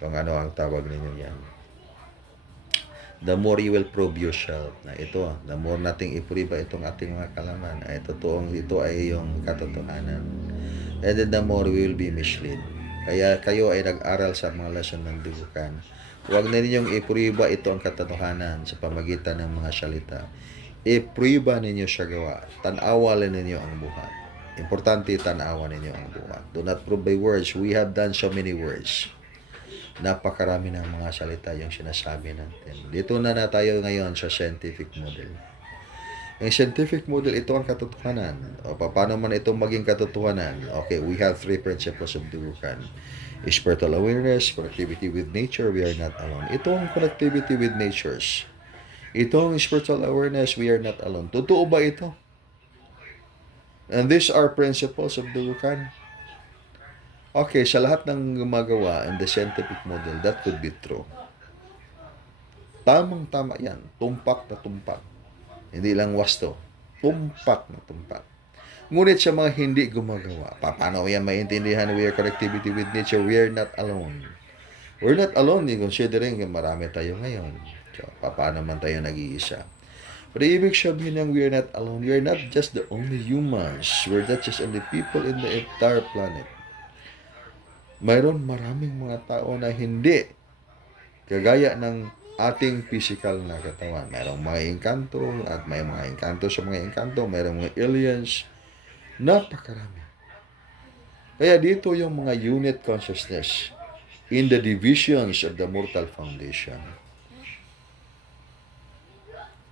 Kung ano ang tawag ninyo yan. The more you will prove yourself na ito, the more nating ipriba itong ating mga kalaman ay totoong ito ay yung katotohanan. And then the more we will be misled. Kaya kayo ay nag-aral sa mga lesson ng dibukan. Huwag na ninyong ipriba ito ang katotohanan sa pamagitan ng mga salita. Ipriba ninyo sa gawa. Tanawa ninyo ang buhat. Importante tanawa ninyo ang buhat. Do not prove by words. We have done so many words. Napakarami ng mga salita yung sinasabi natin. Dito na tayo ngayon sa scientific model. Ang scientific model, ito ang katotohanan. O paano man itong maging katotohanan? Okay, we have 3 principles of Dibukan. Spiritual awareness, connectivity with nature, we are not alone. Ito ang connectivity with natures. Ito ang spiritual awareness, we are not alone. Totoo ba ito? And these are principles of Dibukan. Okay, sa lahat ng gumagawa in the scientific model, that could be true. Tamang-tama yan. Tumpak na tumpak. Hindi lang wasto. Tumpak na tumpak. Ngunit sa mga hindi gumagawa, paano yan maintindihan? We are connectivity with nature. We are not alone. We're not alone considering marami tayo ngayon. So, paano man tayo nag-iisa? Pero ibig sabihin ng we are not alone. We are not just the only humans. We're not just only people in the entire planet. Mayroon maraming mga tao na hindi kagaya ng ating physical na katawan. Mayroong mga engkanto at may mga engkanto sa mga engkanto. Mayroong mga aliens. Napakarami. Kaya dito yung mga unit consciousness in the divisions of the mortal foundation.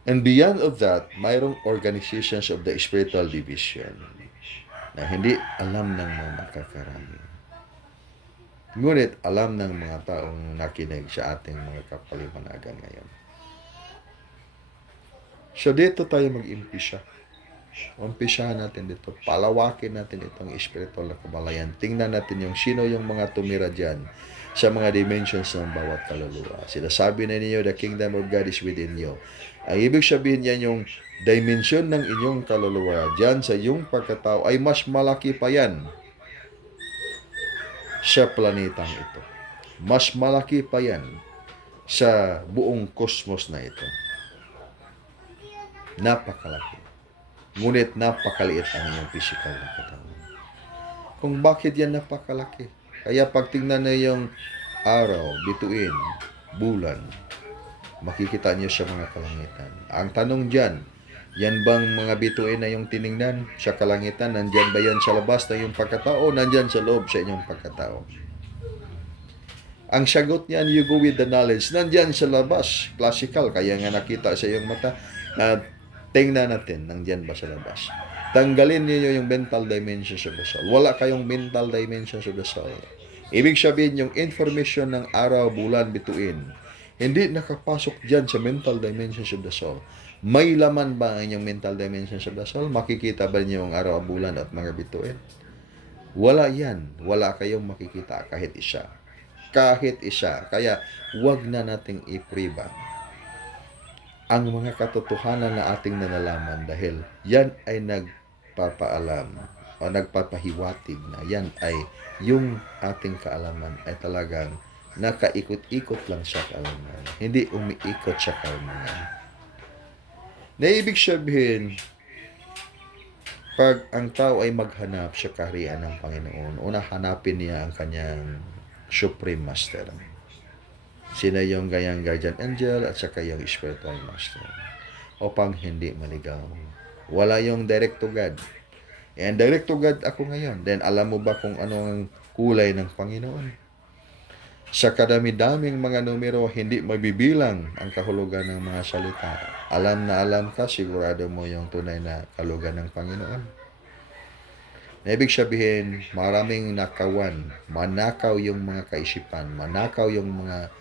And beyond of that, mayroong organizations of the spiritual division na hindi alam ng mga nakakarami. Ngunit alam ng mga taong nakinig sa ating mga kapaliwanagan ngayon. So dito tayo mag-impisa. Umpisahan natin dito. Palawakin natin itong spiritual na kabalayan. Tingnan natin yung sino yung mga tumira dyan sa mga dimensions ng bawat kaluluwa. Sinasabi na ninyo, the kingdom of God is within you. Ang ibig sabihin yan, yung dimension ng inyong kaluluwa dyan sa iyong pagkatao ay mas malaki pa yan sa planetang ito. Mas malaki pa yan sa buong kosmos na ito. Napakalaki. Ngunit napakaliit ang inyong physical na katawan. Kung bakit yan napakalaki? Kaya pag tingnan na yung araw, bituin, bulan, makikita niyo sa mga kalangitan. Ang tanong dyan, yan bang mga bituin na yung tiningnan sa kalangitan? Nandyan ba yan sa labas na yung pagkatao? Nandyan sa loob sa inyong pagkatao? Ang sagot niyan, you go with the knowledge. Nandyan sa labas. Classical. Kaya nga nakita sa iyong mata na tingnan natin, nandyan ba sa labas? Tanggalin niyo yung mental dimensions of the soul. Wala kayong mental dimensions of the soul. Ibig sabihin, yung information ng araw, bulan, bituin, hindi nakapasok dyan sa mental dimensions of the soul. May laman ba ang inyong mental dimensions of the soul? Makikita ba niyo yung araw, bulan at mga bituin? Wala yan. Wala kayong makikita kahit isa. Kahit isa. Kaya wag na nating ipriba ang mga katotohanan na ating nalalaman dahil yan ay nagpapaalam o nagpapahiwatig na yan ay yung ating kaalaman ay talagang nakaikot-ikot lang sa kaalaman. Hindi umiikot sa kaalaman. Na ibig sabihin, pag ang tao ay maghanap sa kaharian ng Panginoon, una hanapin niya ang kanyang Supreme Master. Sino yung gayang guardian angel at saka yung spiritual master. Upang hindi maligaw. Wala yung direct to God. And direct to God ako ngayon. Then alam mo ba kung ano ang kulay ng Panginoon? Sa kadami-daming mga numero, hindi mabibilang ang kahulugan ng mga salita. Alam na alam ka, sigurado mo yung tunay na kahulugan ng Panginoon. Na ibig sabihin, maraming nakawan, manakaw yung mga kaisipan, manakaw yung mga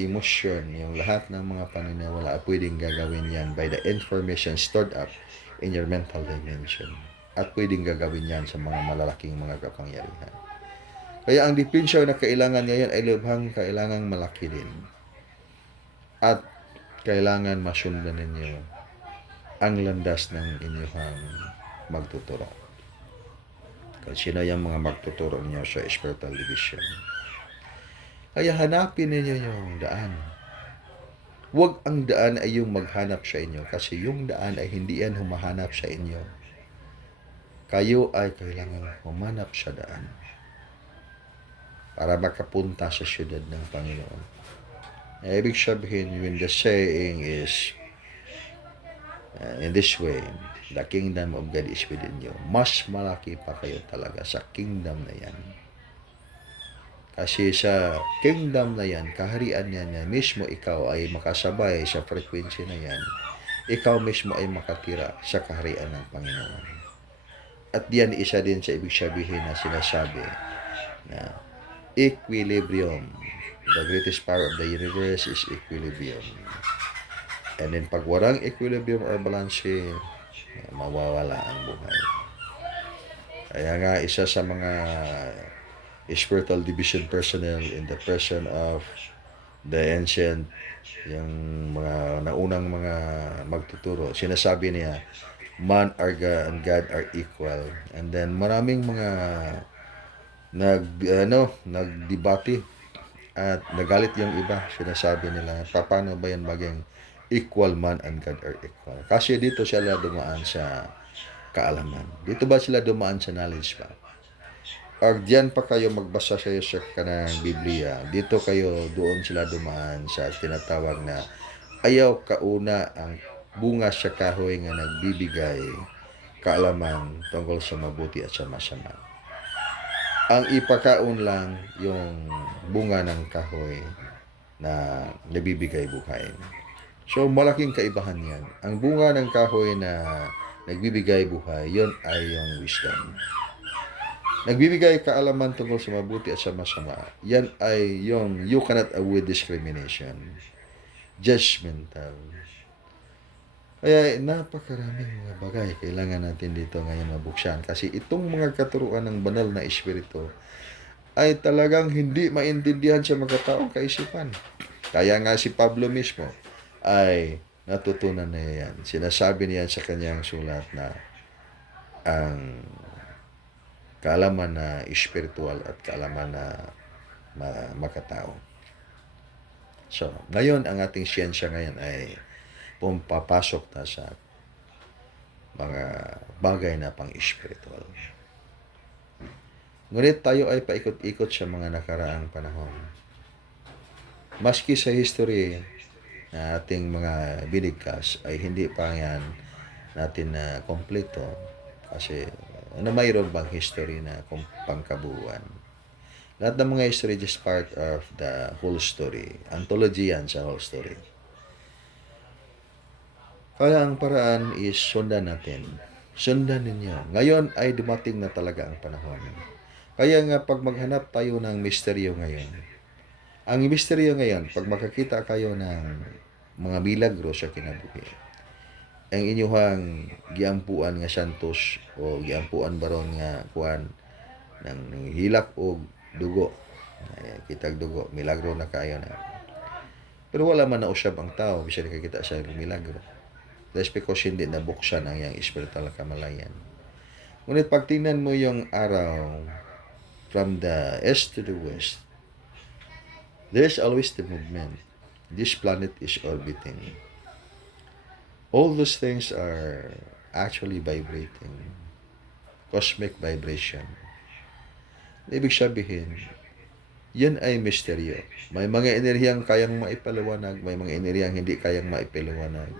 emosyon, yung lahat ng mga paniniwala, pwedeng gagawin yan by the information stored up in your mental dimension. At pwedeng gagawin yan sa mga malalaking mga kapangyarihan. Kaya ang dipensya na kailangan ngayon ay lubhang kailangang malaki din. At kailangan masundan ninyo ang landas ng inyong magtuturo. Kasi sino yung mga magtuturo niyo sa spiritual division. Kaya hanapin ninyo yung daan. Huwag ang daan ay yung maghanap sa inyo kasi yung daan ay hindi yan humahanap sa inyo. Kayo ay kailangan humanap sa daan para makapunta sa siyudad ng Panginoon. Ibig sabihin, when the saying is, in this way, the kingdom of God is within you, mas malaki pa kayo talaga sa kingdom na yan. Kasi sa kingdom na yan, kaharian yan mismo ikaw ay makasabay sa frequency na yan. Ikaw mismo ay makatira sa kaharian ng Panginoon. At yan isa din sa ibig sabihin na sinasabi na equilibrium. The greatest power of the universe is equilibrium. And then pag walang equilibrium or balance, mawawala ang buhay. Kaya nga isa sa mga spiritual division personnel in the person of the ancient, yung mga naunang mga magtuturo, sinasabi niya, man and God are equal. And then maraming mga nagdebate at nagalit yung iba. Sinasabi nila, paano ba yan maging equal, man and God are equal? Kasi dito sila dumaan sa kaalaman. Dito ba sila dumaan sa knowledge ba? Or diyan pa kayo magbasa sa kanang Biblia, dito kayo, doon sila dumaan sa tinatawag na ayaw kauna ang bunga sa kahoy nga nagbibigay kaalaman tungkol sa mabuti at sa masama. Ang ipakaon lang yung bunga ng kahoy na nabibigay buhay. So, malaking kaibahan yan. Ang bunga ng kahoy na nagbibigay buhay, yon ay yung wisdom. Nagbibigay kaalaman tungkol sa mabuti at sa masama. Yan ay yung you cannot avoid discrimination. Judgmental. Kaya napakaraming mga bagay kailangan natin dito ngayon mabuksan. Kasi itong mga katuruan ng banal na espiritu ay talagang hindi maintindihan sa mga taong kaisipan. Kaya nga si Pablo mismo ay natutunan na yan. Sinasabi niya sa kanyang sulat na ang kaalaman na espiritual at kaalaman na makatao. So, ngayon ang ating siyensya ngayon ay pumapasok na sa mga bagay na pang-espiritual. Ngunit tayo ay paikot-ikot sa mga nakaraang panahon. Maski sa history na ating mga binigkas ay hindi pa yan natin na kompleto kasi mayroon bang history na pangkabuuan. Lahat ng mga history is part of the whole story. Anthology yan sa whole story. Kaya ang paraan is sundan natin. Sundan ninyo. Ngayon ay dumating na talaga ang panahon. Kaya nga pag maghanap tayo ng misteryo ngayon, ang misteryo ngayon, pag makakita kayo ng mga milagro sa kinabuhi, ang inyuhang giampuan nga santos o giampuan baron nga kuan ng hilak o dugo, kitag dugo, milagro na kayo na. Pero wala man na usab ang tao bisan nakakita sa milagro. That's because hindi nabuksan ang iyang spiritual kamalayan. Ngunit pag tingnan mo yung araw from the east to the west, there's always the movement. This planet is orbiting. All those things are actually vibrating. Cosmic vibration. Ibig sabihin, yan ay misteryo. May mga enerhiyang kayang maipaliwanag, may mga enerhiyang hindi kayang maipaliwanag.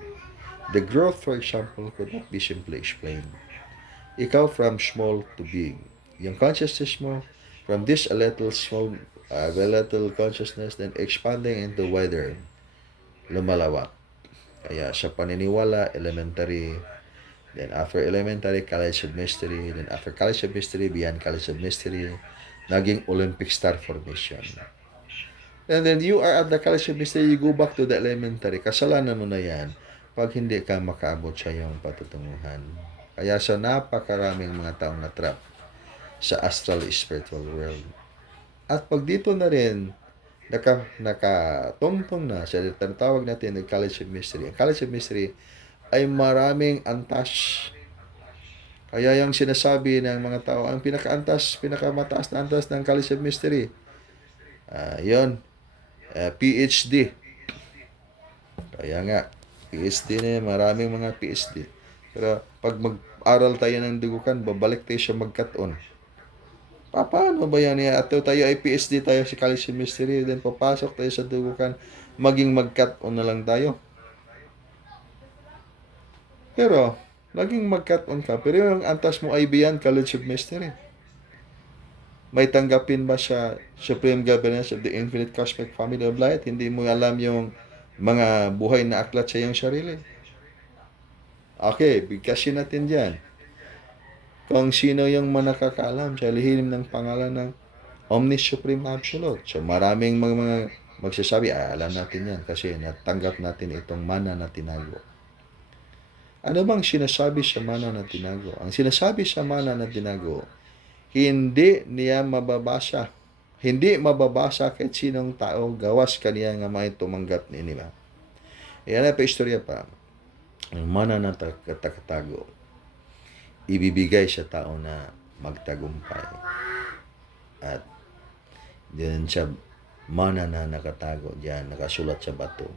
The growth, for example, could not be simply explained. Ikaw from small to big. Yung consciousness mo, from this a little small Volatile consciousness, then expanding into wider, lumalawak. Kaya sa paniniwala, elementary, then after elementary, College of Mystery, then after College of Mystery, beyond College of Mystery, naging Olympic Star Formation. And then you are at the College of Mystery, you go back to the elementary. Kasalanan mo na yan pag hindi ka makaabot sa iyong patutunguhan. Kaya sa napakaraming mga taong na-trap sa astral spiritual world. At pag dito na rin, nakatungtong na sa tinatawag natin ng College of Mystery. Ang College of Mystery ay maraming antas. Kaya yung sinasabi ng mga tao, ang pinakamataas na antas ng College of Mystery, yon PhD. Kaya nga, PhD na yan, maraming mga PhD. Pero pag mag-aral tayo ng dugukan, babalik tayo siya magkat-on. Paano ba yan? At tayo ay PhD tayo sa College of Mystery, then papasok tayo sa dugukan, maging mag-cut-on na lang tayo. Pero, naging mag-cut-on ka, pero yung antas mo ay beyond College of Mystery. May tanggapin ba sa Supreme Governance of the Infinite Cosmic Family of Light? Hindi mo alam yung mga buhay na aklat sa iyong sarili. Okay, bigkasin natin dyan. Kung sino yung nakakaalam sa lihim ng pangalan ng Omnis Supreme Absolute. So maraming mga magsasabi, alam natin yan kasi natanggap natin itong mana na tinago. Ano bang sinasabi sa mana na tinago? Ang sinasabi sa mana na tinago, hindi niya mababasa. Hindi mababasa kahit sinong tao gawas kaniya nga may tumanggap ni nila. Yan na pa istorya pa. Ang mana na takatago, ibibigay sa tao na magtagumpay. At diyan sa mana na nakatago, diyan nakasulat sa bato.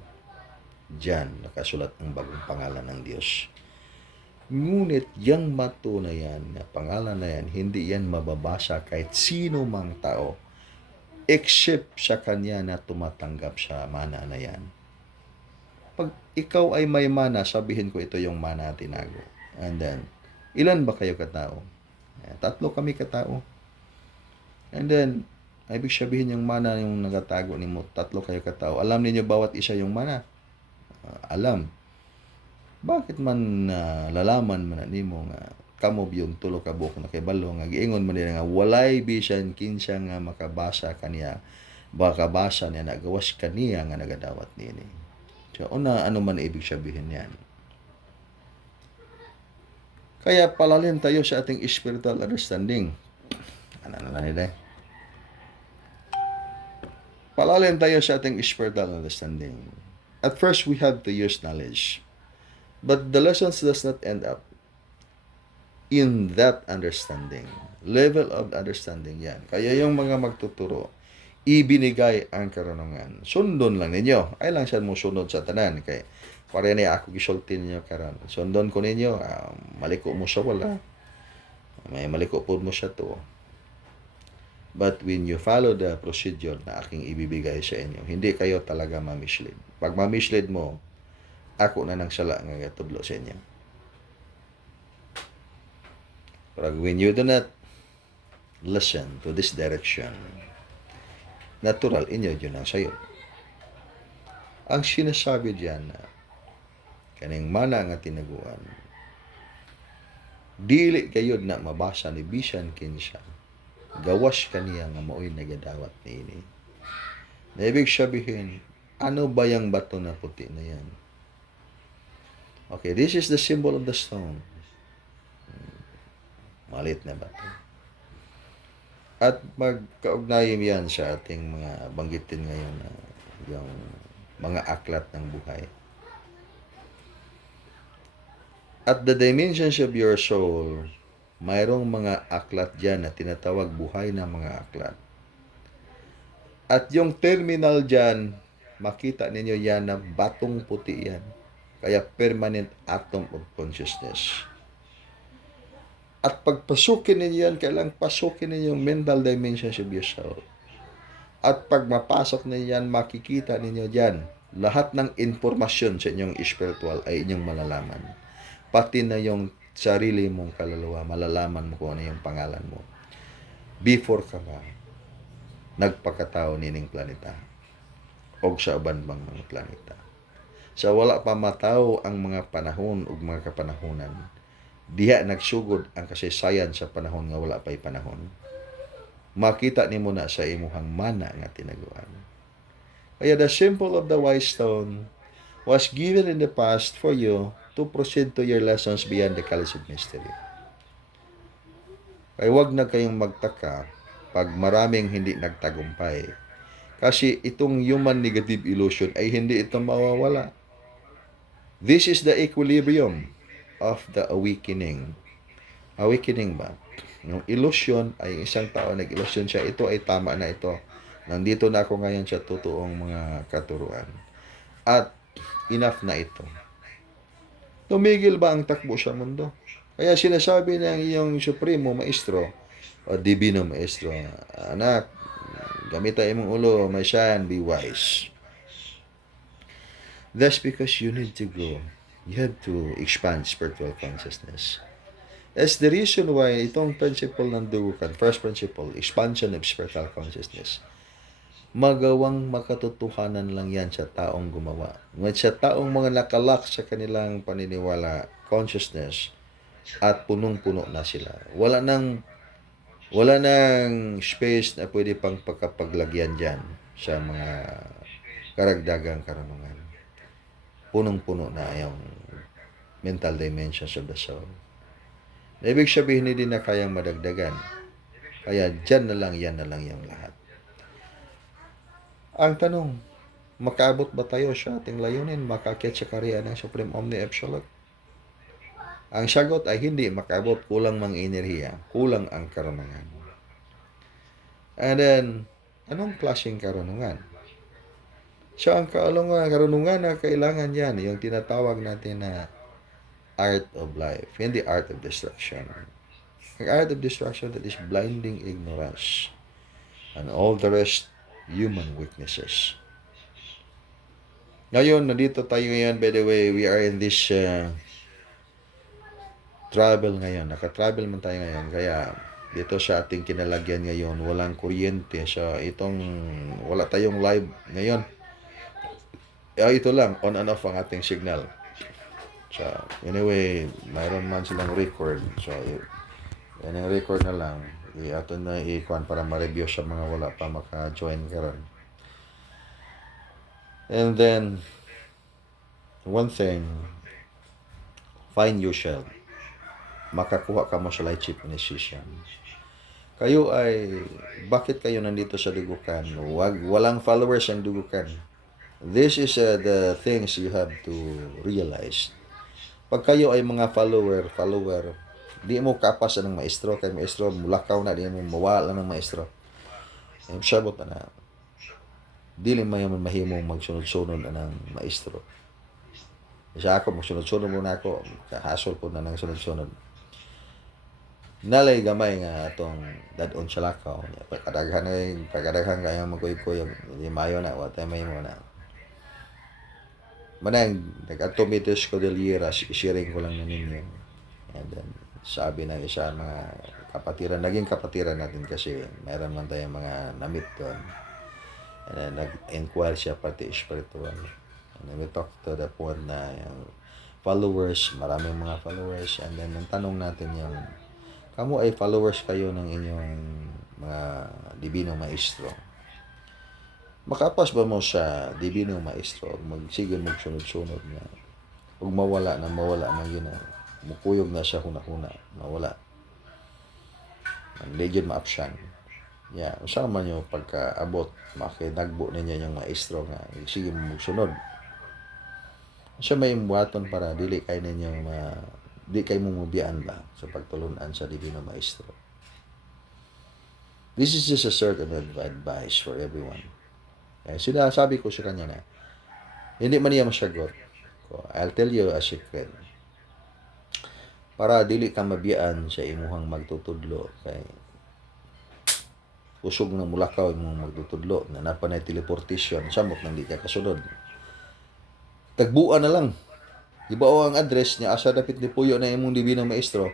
Diyan nakasulat ang bagong pangalan ng Diyos. Ngunit yung bato na yan, na pangalan na yan, hindi yan mababasa kahit sino mang tao except sa kanya na tumatanggap sa mana na yan. Pag ikaw ay may mana, sabihin ko ito yung mana tinago. And then, ilan ba kayo katao? 3 kami katao. And then, ibig sabihin yung mana yung nagatago ni mo, 3 kayo katao. Alam niyo bawat isa yung mana? Alam. Bakit man lalaman man nimo nga kamo yung tulo ka buok na kay balo nga giingon man nila nga walay bisan kinsa nga makabasa kaniya baka niya nagawas kaniya nga nagadawat niini. So una ano man ibig sabihin niyan? Kaya palalim tayo sa ating spiritual understanding. Ano na nila? Palalim tayo sa ating spiritual understanding. At first we have to use knowledge. But the lessons does not end up in that understanding. Level of understanding yan. Kaya yung mga magtuturo, ibinigay ang karunungan. Sundon lang ninyo. Ay lang siya mo sunod sa tanan. Kaya pare na ako gisulti ninyo karon. Sundon ko ninyo, maliko mo sa wala. May maliko po mo siya to. But when you follow the procedure na aking ibibigay sa inyo, hindi kayo talaga ma-mislead. Pag ma-mislead mo, ako na nang sala nga gatudlo sa inyo. Pero when you do not listen to this direction, natural inyo yun ang sayo. Ang sinasabi diyan na kaning mana nga tinaguan, dili kayod na mabasa ni bisan kinsa. Gawas kaniya nga maoy nagadawat niini. Na ibig sabihin, ano ba yung bato na puti na yan? Okay, this is the symbol of the stone. Malit na bato. At magkaugnayan yan sa ating mga banggitin ngayon na yung mga aklat ng buhay. At the dimensions of your soul, mayroong mga aklat dyan na tinatawag buhay na mga aklat. At yung terminal dyan, makita ninyo yan na batong puti yan. Kaya permanent atom of consciousness. At pagpasukin ninyo yan, kailangang pasukin ninyo yung mental dimensions of your soul. At pag mapasok ninyo yan, makikita ninyo dyan, lahat ng informasyon sa inyong spiritual ay inyong malalaman. Pati na yung sarili mong kaluluwa, malalaman mo kung ano yung pangalan mo. Before ka pa. nagpakatao nining planeta o sa uban bang mga planeta. Sa wala pa mataw ang mga panahon ug mga kapanahonan, diha nagsugod ang kasaysayan sa panahon nga wala pa'y panahon. Makita nimo na sa imuhang mana nga tinaguan. Kaya the symbol of the wise stone was given in the past for you to proceed to your lessons beyond the college of mystery. Kaya wag na kayong magtaka pag maraming hindi nagtagumpay. Kasi itong human negative illusion ay hindi ito mawawala. This is the equilibrium of the awakening. Awakening ba? Yung illusion ay isang tao nag-illusion siya. Ito ay tama na ito. Nandito na ako ngayon sa totoong mga katuruan. At enough na ito. Tumigil ba ang takbo sa mundo? Kaya sinasabi ng iyong Supremo Maestro o Divino Maestro, anak, gamita imong ulo, my son, be wise. That's because you need to go. You have to expand spiritual consciousness. That's the reason why itong principle ng dugukan, first principle, expansion of spiritual consciousness, magawang makatotohanan lang yan sa taong gumawa. Ngunit sa taong mga nakalak sa kanilang paniniwala, consciousness, at punong-puno na sila. Wala nang space na pwede pang pagkapaglagyan dyan sa mga karagdagang karunungan. Punong-puno na yung mental dimensions of the soul. Na ibig sabihin, hindi na kayang madagdagan. Kaya dyan na lang, yan na lang yung lahat. Ang tanong, makaabot ba tayo sa ating layunin, makakyat sa karya ng Supreme Omni Absolute? Ang sagot ay hindi makaabot, kulang mang enerhiya, kulang ang karunungan. And then, anong klaseng karunungan? So, ang karunungan na kailangan yan, yung tinatawag natin na art of life, hindi art of destruction. Ang art of destruction, that is blinding ignorance. And all the rest, human weaknesses. Ngayon, nandito tayo ngayon, by the way, we are in this travel ngayon. Naka-travel man tayo ngayon. Kaya, dito sa ating kinalagyan ngayon, walang kuryente. So, wala tayong live ngayon. Ito lang, on and off ang ating signal. So, anyway, mayroon man silang record. So, yan ang record na lang. Ato na i-kuhan para ma-review sa mga wala pa maka-join karon. And then, one thing, find yourself. Makakuha ka mo sa light chip initiation. Kayo ay, bakit kayo nandito sa dugukan? Walang followers ang dugukan. This is the things you have to realize. Pag kayo ay mga follower, di mo kapas ng maestro, kay maestro, mulakaw na, di mo mawala ng maestro. Sabot na, di naman mahimong magsunod-sunod ng maestro. Kasi ako, magsunod-sunod muna ako, kahasol po na ng sunod-sunod. Nalay gamay nga atong dadon sa lakaw. Pagkadaghan kayong magkuyog-kuyog, hindi mayo na, watay may mo na. Manang, nag-atomitis ko delira, isiring ko lang na ninyo. And then, sabi ng isa mga kapatiran, naging kapatiran natin kasi mayroon man tayong mga namit doon. And then, nag-inquire siya pati spiritual. And then, we talk to the point na yung followers, maraming mga followers. And then, ang tanong natin yung, kamu ay followers kayo ng inyong mga Divino Maestro. Makapas ba mo sa Divino Maestro? Sige magsunod-sunod na. Huwag mawala na yun na. Mukuyog na siya huna-huna. Mawala. Ang legend ma-option. Yeah, usama nyo pagka-abot, makinagbo ninyo yung maestro nga. Sige magsunod. Siya may buhaton para dili kayo ninyo di kayo mumubiyaan ba sa pagtulunan sa Divino Maestro. This is just a certain advice for everyone. Kaya sinasabi ko sa kanya na hindi man niya masagot. I'll tell you a secret. Para dili ka mabiyaan sa imuhang magtutudlo kay usog na mulakaw imong magtutudlo na napanay teleportation samot nang di ka kasunod. Tagbuan na lang. Ibao ang address niya, asa dapit ni puyo na imong Divino Maestro,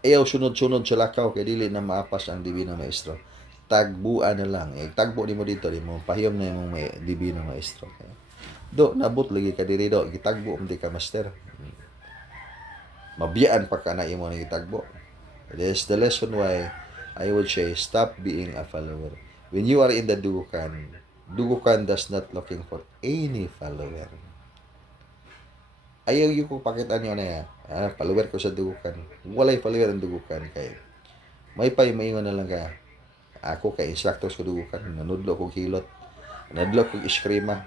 ayaw sunod-sunod sa lakaw, kaya dili na maapas ang Divino Maestro. tagbuan na lang. Tagbo ni mo dito, di mo pahiyom na yung may divino maestro. Do, nabot lagi ka diri do, gitagbo mo di ka master. Mabiyaan pa ka na imo na gitagbo. It is the lesson why I would say stop being a follower. When you are in the Dugukan does not looking for any follower. Ayaw yung kung pakita nyo na yan. Follower ko sa Dugukan. Walay follower ang Dugukan kay may maingon na lang ka. Ako kay instructor sa Dugukan. Nanudlo ko kilot. Nanudlo ko iskrima.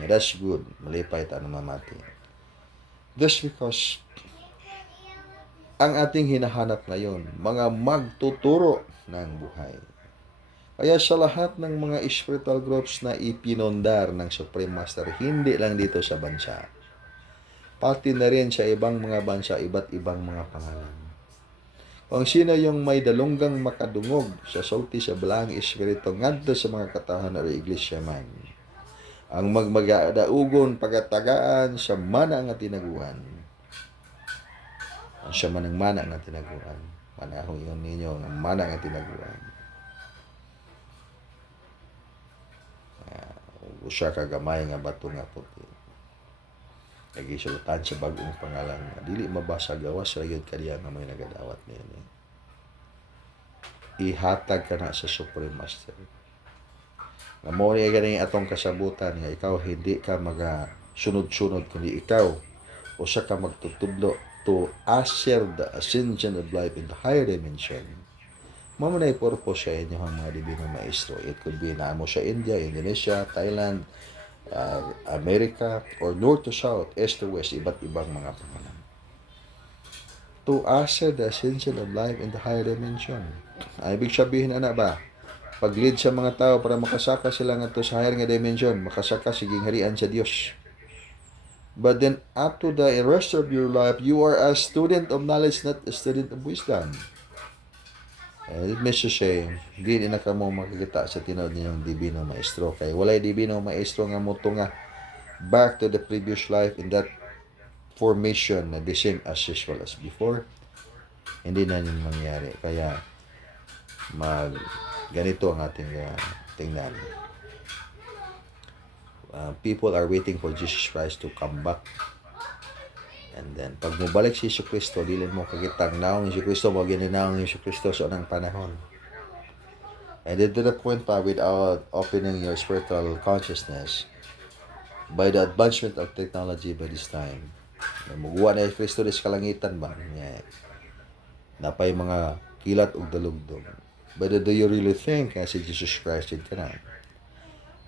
That's good. Malipay tayo mamati. That's because ang ating hinahanap ngayon, mga magtuturo ng buhay. Kaya sa lahat ng mga spiritual groups na ipinondar ng Supreme Master, hindi lang dito sa bansa, pati na rin sa ibang mga bansa, iba't ibang mga pangalan. Kung sino yung may dalunggang makadungog sa sulti sa balang espiritu ngadto sa mga katahan o iglesia man, ang magmagadaugon pagatagaan sa mana nga tinaguan. Ang siya manang mana nga tinaguan. Panahon yun ninyo ang mana nga tinaguan. Usa ka gamay nga bato nga puti. Lagi sultan sa bagong pangalan nga dili mabasa gawas ra gyud kaniya nga may nagadawat niini. Ihatag ka na sa Supreme Master. Nga mo ni gani atong kasabutan nga ikaw hindi ka sunod-sunod kundi ikaw usa ka magtutudlo to usher the ascension of life in the higher dimension. Mamo na purpose sa inyo ang mga divino maestro. It could be na mo sa India, Indonesia, Thailand, America, or north to south, east to west, iba't ibang mga pangalan. To usher the ascension of life in the higher dimension. Ay, ibig sabihin na ba? Pag-lead sa mga tao para makasaka sila nga to sa higher nga dimension, makasaka siging harian sa Dios. But then, up to the rest of your life, you are a student of knowledge, not a student of wisdom. It means to say, hindi na ka mo makikita sa tinawag ninyong divino maestro. Kaya walay divino maestro nga mo nga back to the previous life in that formation na the same as usual as before. Hindi na yun mangyari. Kaya ganito ang ating tingnan. People are waiting for Jesus Christ to come back. And then, pag mubalik si Yesu Cristo, dili mo kakitang naong Yesu Cristo, mo gininaong Yesu Cristo sa unang panahon. And then to the point pa, without opening your spiritual consciousness, by the advancement of technology by this time, muguwa na Yesu Cristo sa kalangitan ba? Napay mga kilat ug dalugdog. But do you really think na si Jesus Christ yun ka na?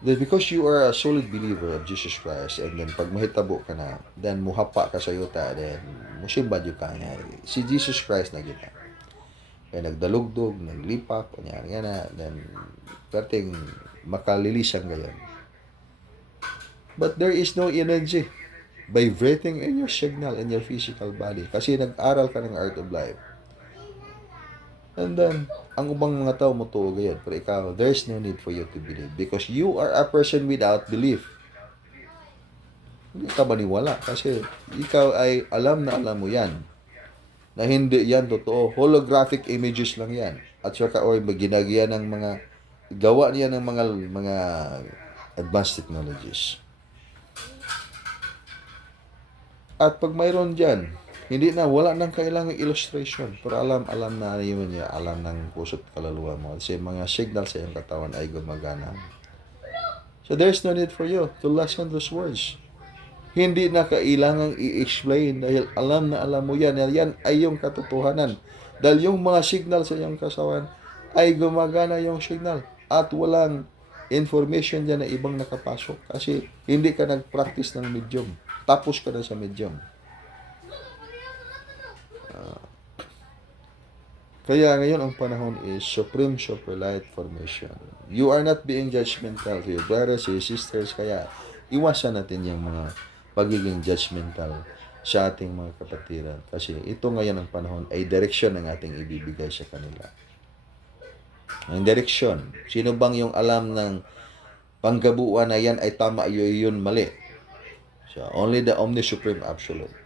Then because you are a solid believer of Jesus Christ, and then pag mahitabo ka na, then muhapa ka sa yuta, then musimbad yung kanya. Si Jesus Christ na kita. Kaya nagdalugdog, naglipak, kunyari nga na, then perting makalilisan gayon. But there is no energy vibrating in your signal in your physical body. Kasi nag-aral ka ng art of life. And then, ang ubang mga tao mo tuo gayon. Pero ikaw, there's no need for you to believe. Because you are a person without belief. Hindi ka maniwala. Kasi ikaw ay alam mo yan. Na hindi yan totoo. Holographic images lang yan. At saka or ginagawa ng mga gawa niya ng mga advanced technologies. At pag mayroon dyan, hindi na, wala nang kailangang illustration. Pero alam na yun niya, alam ng puso't kaluluwa mo. Kasi mga signal sa iyong katawan ay gumagana. So there's no need for you to listen those words. Hindi na kailangang i-explain dahil alam mo yan. Yan ay yung katotohanan. Dahil yung mga signal sa iyong kasawan ay gumagana yung signal. At walang information dyan na ibang nakapasok. Kasi hindi ka nag-practice ng medium. Tapos ka na sa medium. Kaya ngayon ang panahon is Supreme Super Light Formation. You are not being judgmental to your brothers, to your sisters. Kaya iwasan natin yung mga pagiging judgmental sa ating mga kapatiran. Kasi ito ngayon ang panahon ay direksyon ang ating ibibigay sa kanila. Ang direksyon. Sino bang yung alam ng panggabuan na yan ay tama, yun mali? So, only the Omni Supreme Absolute.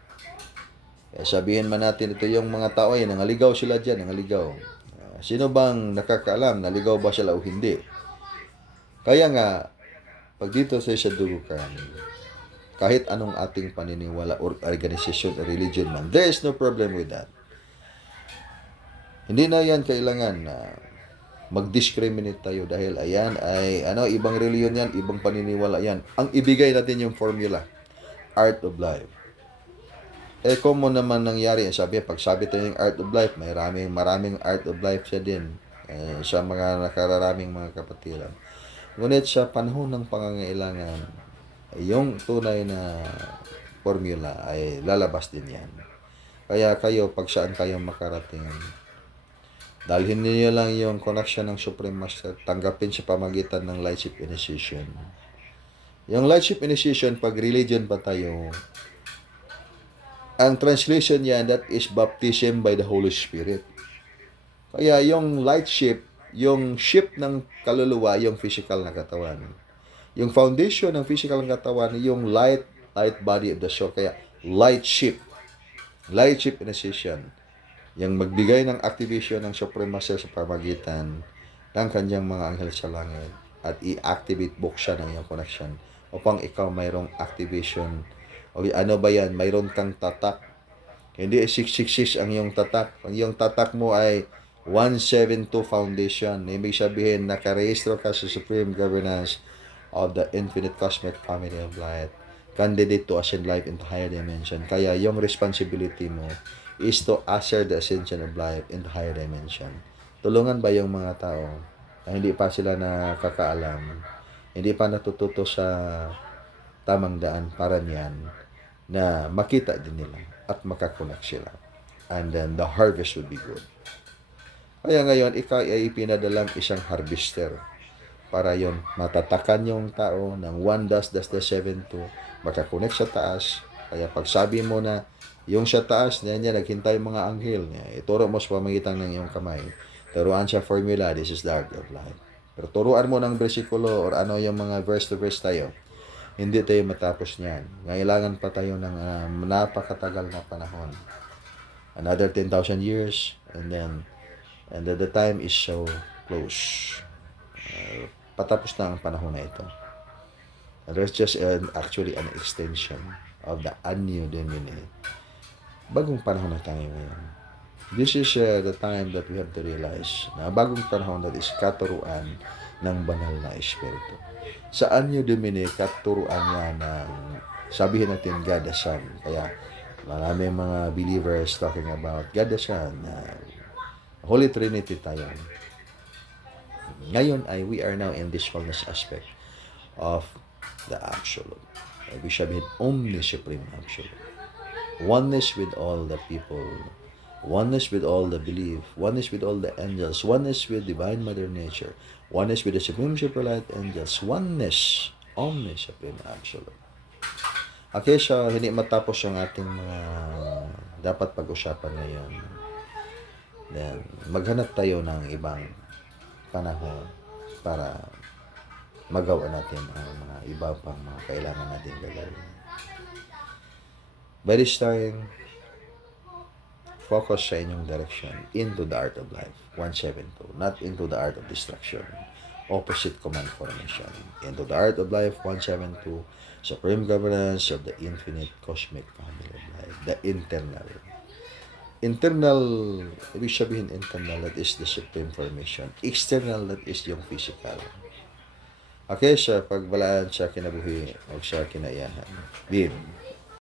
Kaya sabihin man natin ito yung mga tao ay nangaligaw sila dyan, nangaligaw. Sino bang nakakaalam, naligaw ba sila o hindi? Kaya nga, pag dito sa Shadukan, kahit anong ating paniniwala or organization or religion man, there is no problem with that. Hindi na yan kailangan na mag-discriminate tayo dahil ayan ay ibang reliyon yan, ibang paniniwala yan. Ang ibigay natin yung formula, art of life. Kung mo naman nangyari, pag sabi tayo yung art of life, maraming art of life siya din sa mga nakararaming mga kapatiran. Ngunit sa panahon ng pangangailangan, yung tunay na formula ay lalabas din yan. Kaya kayo, pag saan kayo makarating, dalhin niyo lang yung connection ng Supreme Master, tanggapin sa pamagitan ng Lightship Initiation. Yung Lightship Initiation, pag religion pa tayo, ang translation niya, that is baptism by the Holy Spirit. Kaya yung Lightship, yung ship ng kaluluwa, yung physical na katawan. Yung foundation ng physical na katawan, yung light body of the soul. Kaya Lightship Initiation. Yung magbigay ng activation ng Supreme Master sa pamagitan ng kanyang mga anghel sa langit at i-activate buksan ng iyong connection upang ikaw mayroong activation. O ano ba yan? Mayroon kang tatak. Hindi 666 ang iyong tatak. Ang iyong tatak mo ay 172 foundation. Ibig sabihin, nakarehistro ka sa Supreme Governance of the Infinite Cosmic Family of Light. Candidate to ascend life into higher dimension. Kaya yung responsibility mo is to usher the ascension of life into higher dimension. Tulungan ba yung mga tao na hindi pa sila nakakaalam, hindi pa natututo sa tamang daan para niyan, na makita din nila at makakonek sila. And then the harvest will be good. Kaya ngayon, ikaw ay ipinadalang isang harvester para yon matatakan yung tao ng 1-72, makakonek sa taas. Kaya pag sabi mo na yung sa taas, niya naghintay mga anghel, ituro mo sa pamagitan ng iyong kamay. Turuan sa formula, this is the art of life. Pero turuan mo ng bersikulo or yung mga verse to verse tayo. Hindi tayo matapos niyan. Kailangan pa tayo ng napakatagal na panahon. Another 10,000 years, and the time is so close. Patapos na ang panahon na ito. There's just actually an extension of the Anno Domini. Bagong panahon na tayo ngayon. This is the time that we have to realize na bagong panahon that is katuruan ng banal na Espiritu. Sa Anno Domini, katuruan niya ng, sabihin natin, God the Son. Kaya marami mga believers talking about God the Son. Holy Trinity tayo. Ngayon ay we are now in this fullness aspect of the Absolute. Ibig sabihin, Omni-Supreme Absolute. Oneness with all the people. Oneness with all the belief. Oneness with all the angels. Oneness with Divine Mother Nature. Oneness with the Supreme Superlight Angels. Oneness. Omni-Supreme Absolute. Okay, so hindi matapos ang ating mga dapat pag-usapan ngayon. Then, maghanap tayo ng ibang panahon para magawa natin ang mga iba pang mga kailangan natin gagawin. By this time, focus sa inyong direction into the art of life, 172, not into the art of destruction. Opposite command formation. Into the art of life, 172, supreme governance of the infinite cosmic family of life, the internal. Internal, ibig sabihin internal, that is the supreme formation. External, that is yung physical. Okay, sa pagbalaan sa kinabuhi o sa kinaiyahan. Bim.